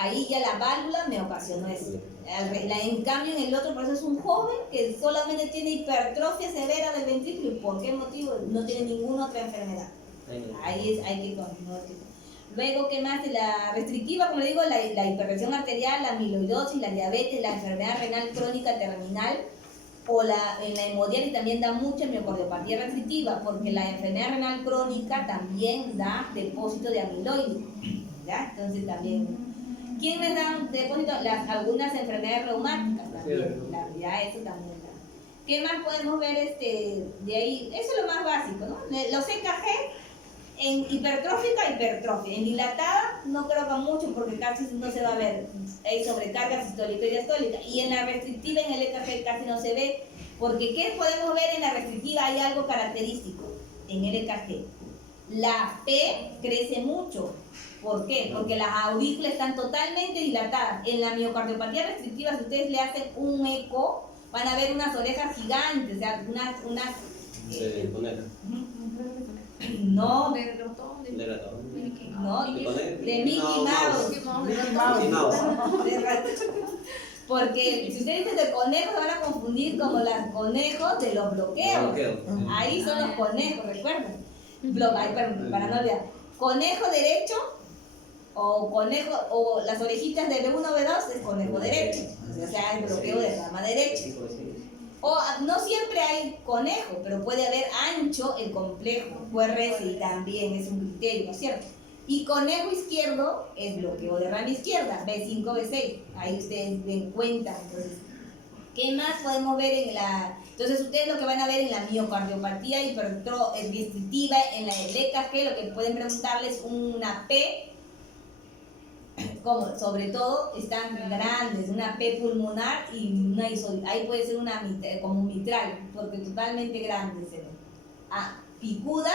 ahí ya la válvula me ocasionó eso. En cambio, en el otro proceso es un joven que solamente tiene hipertrofia severa del ventrículo. ¿Y por qué motivo? No tiene ninguna otra enfermedad. Hay que continuar. Luego, ¿qué más? La restrictiva, como le digo, la hipertensión arterial, la amiloidosis, la diabetes, la enfermedad renal crónica terminal, o en la hemodiálisis también da mucha miocardiopatía restrictiva, porque la enfermedad renal crónica también da depósito de amiloide. ¿Ya? Entonces también... ¿Quiénes dan depósito? Algunas enfermedades reumáticas también. Ya eso también da. ¿Qué más podemos ver de ahí? Eso es lo más básico, ¿no? Los EKG en hipertrófica, hipertrofia. En dilatada no creo que mucho porque casi no se va a ver. Hay sobrecarga sistólica y diastólica. Y en la restrictiva, en el EKG casi no se ve. Porque ¿qué podemos ver en la restrictiva? Hay algo característico en el EKG. La P crece mucho. ¿Por qué? Porque las aurículas están totalmente dilatadas. En la miocardiopatía restrictiva, si ustedes le hacen un eco, van a ver unas orejas gigantes, o sea, unas De coneja. no, De ratón, de no, de Mickey Mouse. Mickey Mouse. De ratón. Porque si ustedes dicen de conejos, se van a confundir como los conejos de los bloqueos. Ahí son los conejos, recuerden. Para no olvidar. Conejo derecho o las orejitas de B1, B2 es conejo derecho, o sea, el bloqueo de rama derecha. O no siempre hay conejo, pero puede haber ancho el complejo QRS y también es un criterio, ¿no es cierto? Y conejo izquierdo es bloqueo de rama izquierda, B5, B6, ahí ustedes den cuenta. Entonces, ¿qué más podemos ver en la...? Entonces ustedes lo que van a ver en la miocardiopatía restrictiva, en la EKG, lo que pueden preguntarles una P, como sobre todo están grandes, una P pulmonar y una ahí puede ser como mitral, porque totalmente grande se ve. Picuda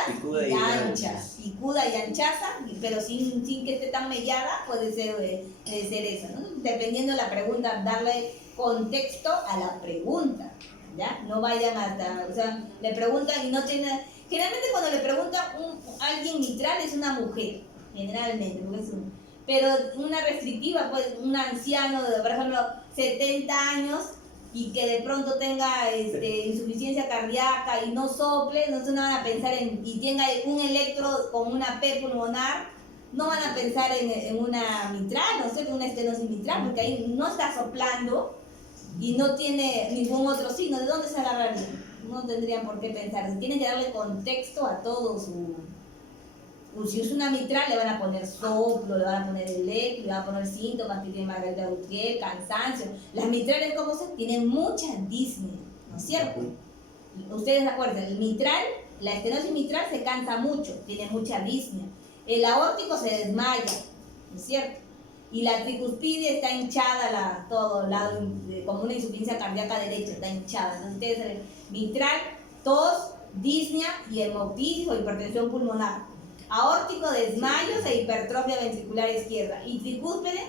y ancha, picuda y anchaza, pero sin que esté tan mellada, puede ser eso, ¿no? Dependiendo de la pregunta, darle contexto a la pregunta. ¿Ya? No vayan hasta, o sea, le preguntan y no tienen, generalmente cuando le pregunta alguien mitral es una mujer, generalmente, porque pero una restrictiva, pues un anciano de, por ejemplo, 70 años y que de pronto tenga insuficiencia cardíaca y no sople, no se van a pensar y tenga un electro con una P pulmonar, no van a pensar en una mitral, no sé, una estenosis mitral, porque ahí no está soplando y no tiene ningún otro signo. ¿De dónde se agarraría? No tendrían por qué pensar. Tienen que darle contexto a todo si es una mitral, le van a poner soplo, le van a poner electro, le van a poner síntomas que tiene Margarita Gutiérrez, cansancio. Las mitrales, ¿cómo se? Tienen mucha disnea, ¿no es cierto? Ustedes acuerdan, el mitral, la estenosis mitral se cansa mucho, tiene mucha disnea. El aórtico se desmaya, ¿no es cierto? Y la tricuspidia está hinchada todo lado, como una insuficiencia cardíaca derecha, está hinchada. Entonces ustedes ven mitral, tos, disnea y hemoptisis o hipertensión pulmonar. Aórtico, desmayos e hipertrofia ventricular izquierda. Y tricúspide,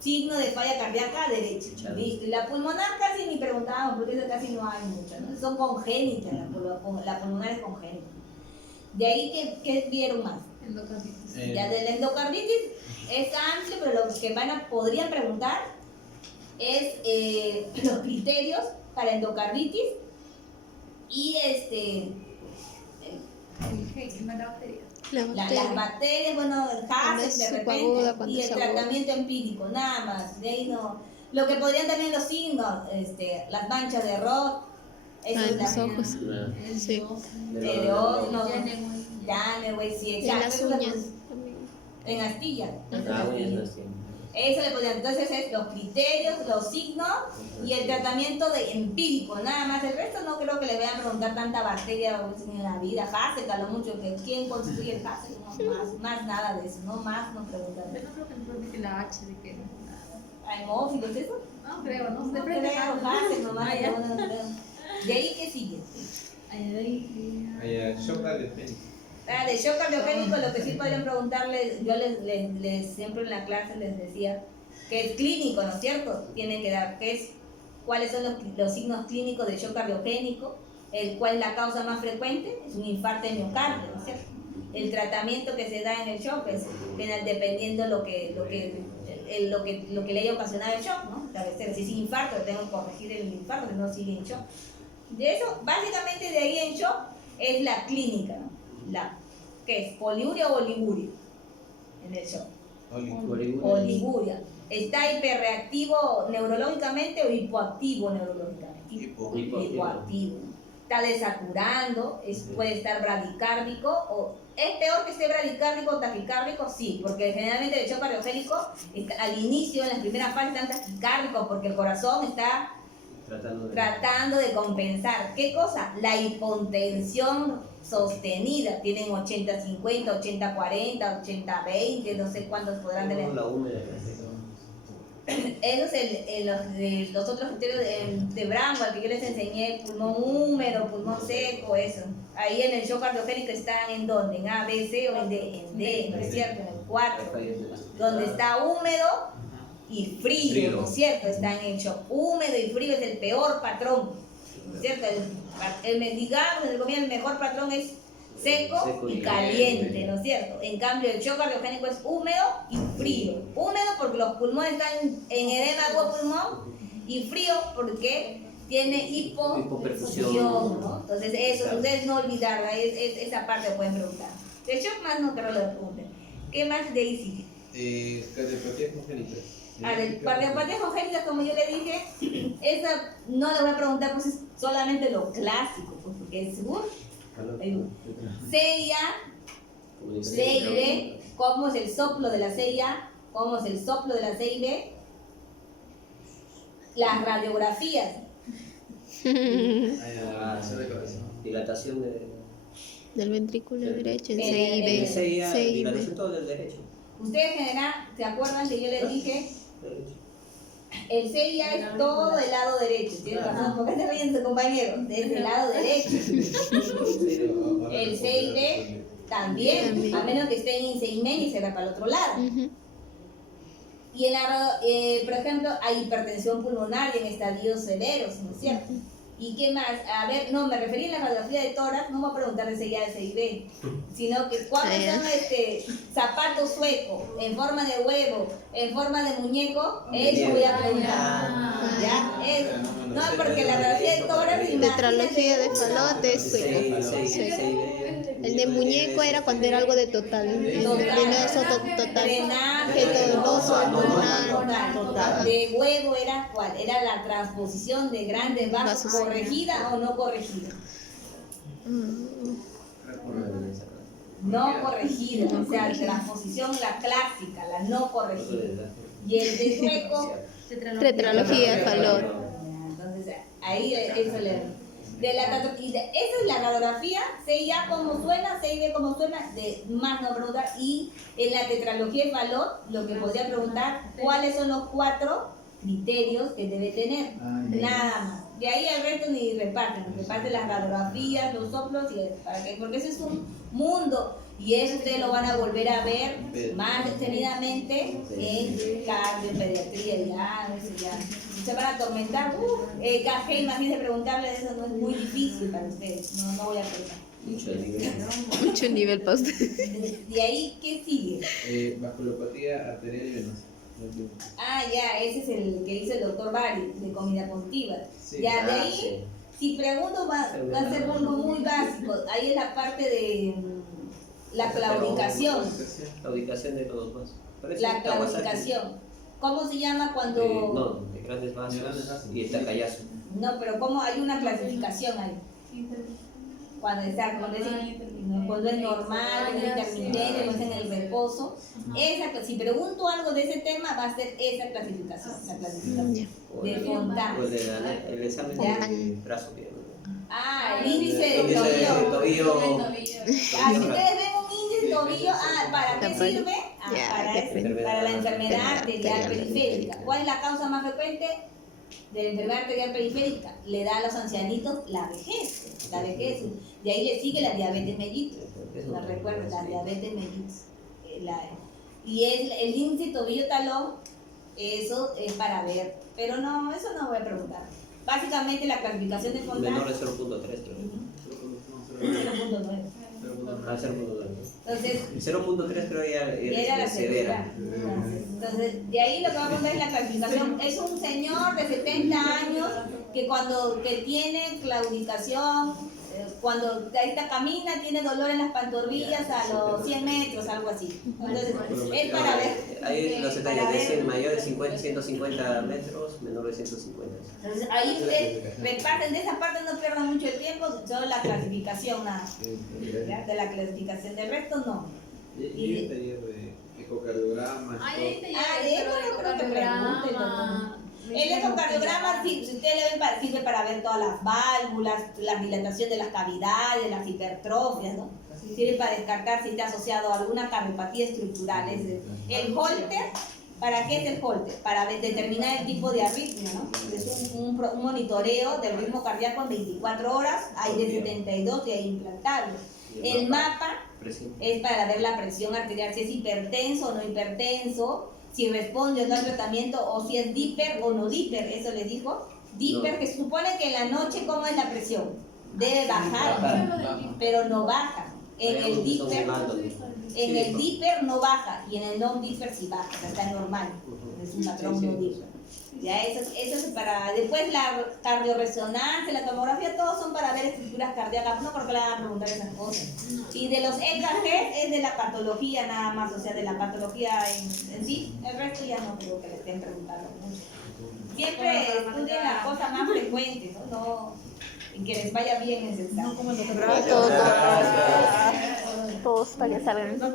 signo de falla cardíaca derecha. Listo. Y la pulmonar casi ni preguntábamos porque eso casi no hay mucho, ¿no? Son congénitas, la pulmonar es congénita. De ahí, ¿qué vieron más? Endocarditis. Ya de la endocarditis es amplio, pero lo que podrían preguntar es los criterios para endocarditis y las bacterias, bueno, el HACEP de repente, y el tratamiento empírico, nada más. De ahí no. Lo que podrían también los signos, las manchas de Roth, eso Ah, es en los también. ojos. Sí. De ojos, Janeway, sí, En exacto. las Eso es uñas también. en astilla. Ah, bueno, así. Eso le podrían, entonces es los criterios, los signos y el tratamiento empírico, nada más. El resto no creo que le vayan a preguntar tanta bacteria en la vida. Hassel, a lo mucho, que quién constituye el Hassel, no, más nada de eso, no más no preguntar. Yo no creo que no dice la H de que no. ¿Hemófilos eso? No creo, no No sé. creo, Hassel nomás, no creo. ¿De ahí qué sigue? Shock radiogénico. De shock cardiogénico, lo que sí podrían preguntarles, yo les siempre en la clase les decía que es clínico, ¿no es cierto? Tienen que dar cuáles son los signos clínicos de shock cardiogénico, cuál es la causa más frecuente, es un infarto de miocardio, ¿no es cierto? El tratamiento que se da en el shock es dependiendo lo que le haya ocasionado el shock, ¿no? A veces, si es infarto, tengo que corregir el infarto, si no sigue en shock. De eso, básicamente de ahí en shock es la clínica, ¿no? ¿Qué es? ¿Poliuria o oliguria? En el shock. Oliguria. ¿Está hiperreactivo neurológicamente o hipoactivo neurológicamente? Hipoactivo. Está desaturando, puede estar bradicárdico, o ¿es peor que esté bradicárdico o taquicárdico? Sí, porque generalmente el shock cardiogénico al inicio, en las primeras fases, están taquicárdicos porque el corazón está tratando de compensar. ¿Qué cosa? La hipotensión sostenida. Tienen 80-50, 80-40, 80-20, no sé cuántos podrán tener. Esos los otros criterios de Bramwell que yo les enseñé, pulmón húmedo, pulmón seco, eso. Ahí en el shock cardiogénico están en dónde, en A, B, C o en D, ¿no es cierto? En el 4, donde está húmedo y frío, ¿no es cierto? Está en el shock. Húmedo y frío es el peor patrón, ¿no es cierto? Digamos, el mejor patrón es seco y caliente, ¿no es cierto? En cambio, el shock cardiogénico es húmedo y frío. Húmedo porque los pulmones están en edema de pulmón, y frío porque tiene hipoperfusión, ¿no? Entonces, eso, ustedes no olvidarla, esa parte lo pueden preguntar. De shock más no creo que lo pregunten. ¿Qué más de ahí sigue? Cardiopatías congénitas. De cardiopatías congénitas, como yo le dije, esa no le voy a preguntar, pues es solamente lo clásico, pues, porque es seguro. C y A, C y B, ¿cómo es el soplo de la C y A? ¿Cómo es el soplo de la C y B? Las radiografías. Dilatación Del ventrículo derecho en En C y B. C y dilatación B. todo del derecho. Ustedes en general, ¿se acuerdan que yo les dije? El C y A es todo del lado derecho. Tienen razón, ¿por qué se ríen sus compañeros? Es del lado derecho. El C y B también, a menos que estén en Seimen y se va para el otro lado. Ujú. Y por ejemplo, hay hipertensión pulmonar en estadios severos, ¿no es cierto? ¿Y qué más? A ver, no, me referí a la radiografía de tórax, no voy a preguntar de C A, de C y B, sino que cuáles son zapatos suecos, en forma de huevo, en forma de muñeco, eso voy a preguntar. ¿Ya? Eso. No, porque la radiografía de tórax... Tetralogía de Fallot es sueco. Sí. El de muñeco era cuando era algo de total. Venoso total. Drenaje, Venoso, pulmonar. total. De huevo era ¿cuál? Era la transposición de grandes vasos, Vasos. corregida o no corregida. No corregida, o sea, transposición la clásica, la no corregida. Y el de sueco, Tetralogía de Fallot. entonces ahí eso le... esa es la radiografía, C ya como suena, C y B como suena, más no preguntar. Y en la tetralogía de Fallot, lo que podría preguntar, ¿cuáles son los 4 criterios que debe tener? Nada más. De ahí al resto ni reparten las radiografías, los soplos, porque ese es un mundo. Y eso ustedes lo van a volver a ver más detenidamente en cardiopediatría, ya. Se van a atormentar. KG, imagínense preguntarle de eso, no es muy difícil para ustedes. No voy a preguntar. Mucho nivel para usted. De ahí, ¿qué sigue? Vasculopatía arterial y venosa. Ya, ese es el que hizo el doctor Bari, de comida positiva. Sí. Ya, de ahí, si pregunto, va a ser algo muy básico. Ahí es la parte de la claudicación. La ubicación de todos más. La claudicación. ¿Cómo se llama cuando...? No, de grandes vasos y el tacayazo. No, pero ¿cómo hay una clasificación ahí? Cuando está, cuando es normal, cuando es intermitente, cuando es en el reposo. Si pregunto algo de ese tema, va a ser esa clasificación, la clasificación de Fontana. O el examen de brazo. Ah, el índice de El tobillo. tobillo. Ah, si ustedes ven un índice de tobillo, ¿para qué sirve? Para la enfermedad arterial periférica. ¿Cuál es la causa más frecuente de la enfermedad arterial periférica? Le da a los ancianitos la vejez. De ahí le sigue la diabetes mellitus. No recuerdo, la diabetes mellitus. Y el índice tobillo-talón, eso es para ver. Pero no, eso no voy a preguntar. Básicamente la clasificación de Fontana. Menor de 0.3, creo. 0.9. Ah, 0.9. Entonces, El 0.3 creo ya era la severa. Entonces, de ahí lo que va a contar es la clasificación. Es un señor de 70 años que tiene claudicación, cuando camina, tiene dolor en las pantorrillas a los 100 metros, algo así. Entonces, es para ver. Ahí los detalles dicen mayor de 150 metros, menor de 150. Entonces, ahí ustedes reparten de esa parte, no pierdan mucho el tiempo, solo la clasificación nada. ¿Ya? De la clasificación, del resto no. Y el taller de ecocardiograma. De eso yo creo que pregunten. El ecocardiograma, si ustedes le ven, sirve para ver todas las válvulas, la dilatación de las cavidades, las hipertrofias, ¿no? Sirve para descartar si está asociado a alguna cardiopatía estructural. El Holter, ¿para qué es el Holter? Para determinar el tipo de arritmia, ¿no? Es un monitoreo del ritmo cardíaco en 24 horas, hay de 72 y hay implantables. El mapa es para ver la presión arterial, si es hipertenso o no hipertenso, si responde o no al tratamiento, o si es diper o no diper, eso les dijo. Diper, que se supone que en la noche, ¿cómo es la presión? Debe bajar, pero no baja. En el diper no baja, y en el non-diper sí baja, o sea, está normal. Es un patrón no diper. Ya, eso es para. Después la cardioresonancia, la tomografía, todos son para ver estructuras cardíacas. No creo que le van a preguntar esas cosas. Y de los EKG es de la patología nada más, o sea, de la patología en sí. El resto ya no creo que le estén preguntando mucho. Siempre estudien las cosas más frecuentes, ¿no? Y que les vaya bien en ese examen. Todos para que salgan. Ya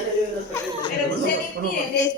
le dio unas preguntas. Pero ustedes miren,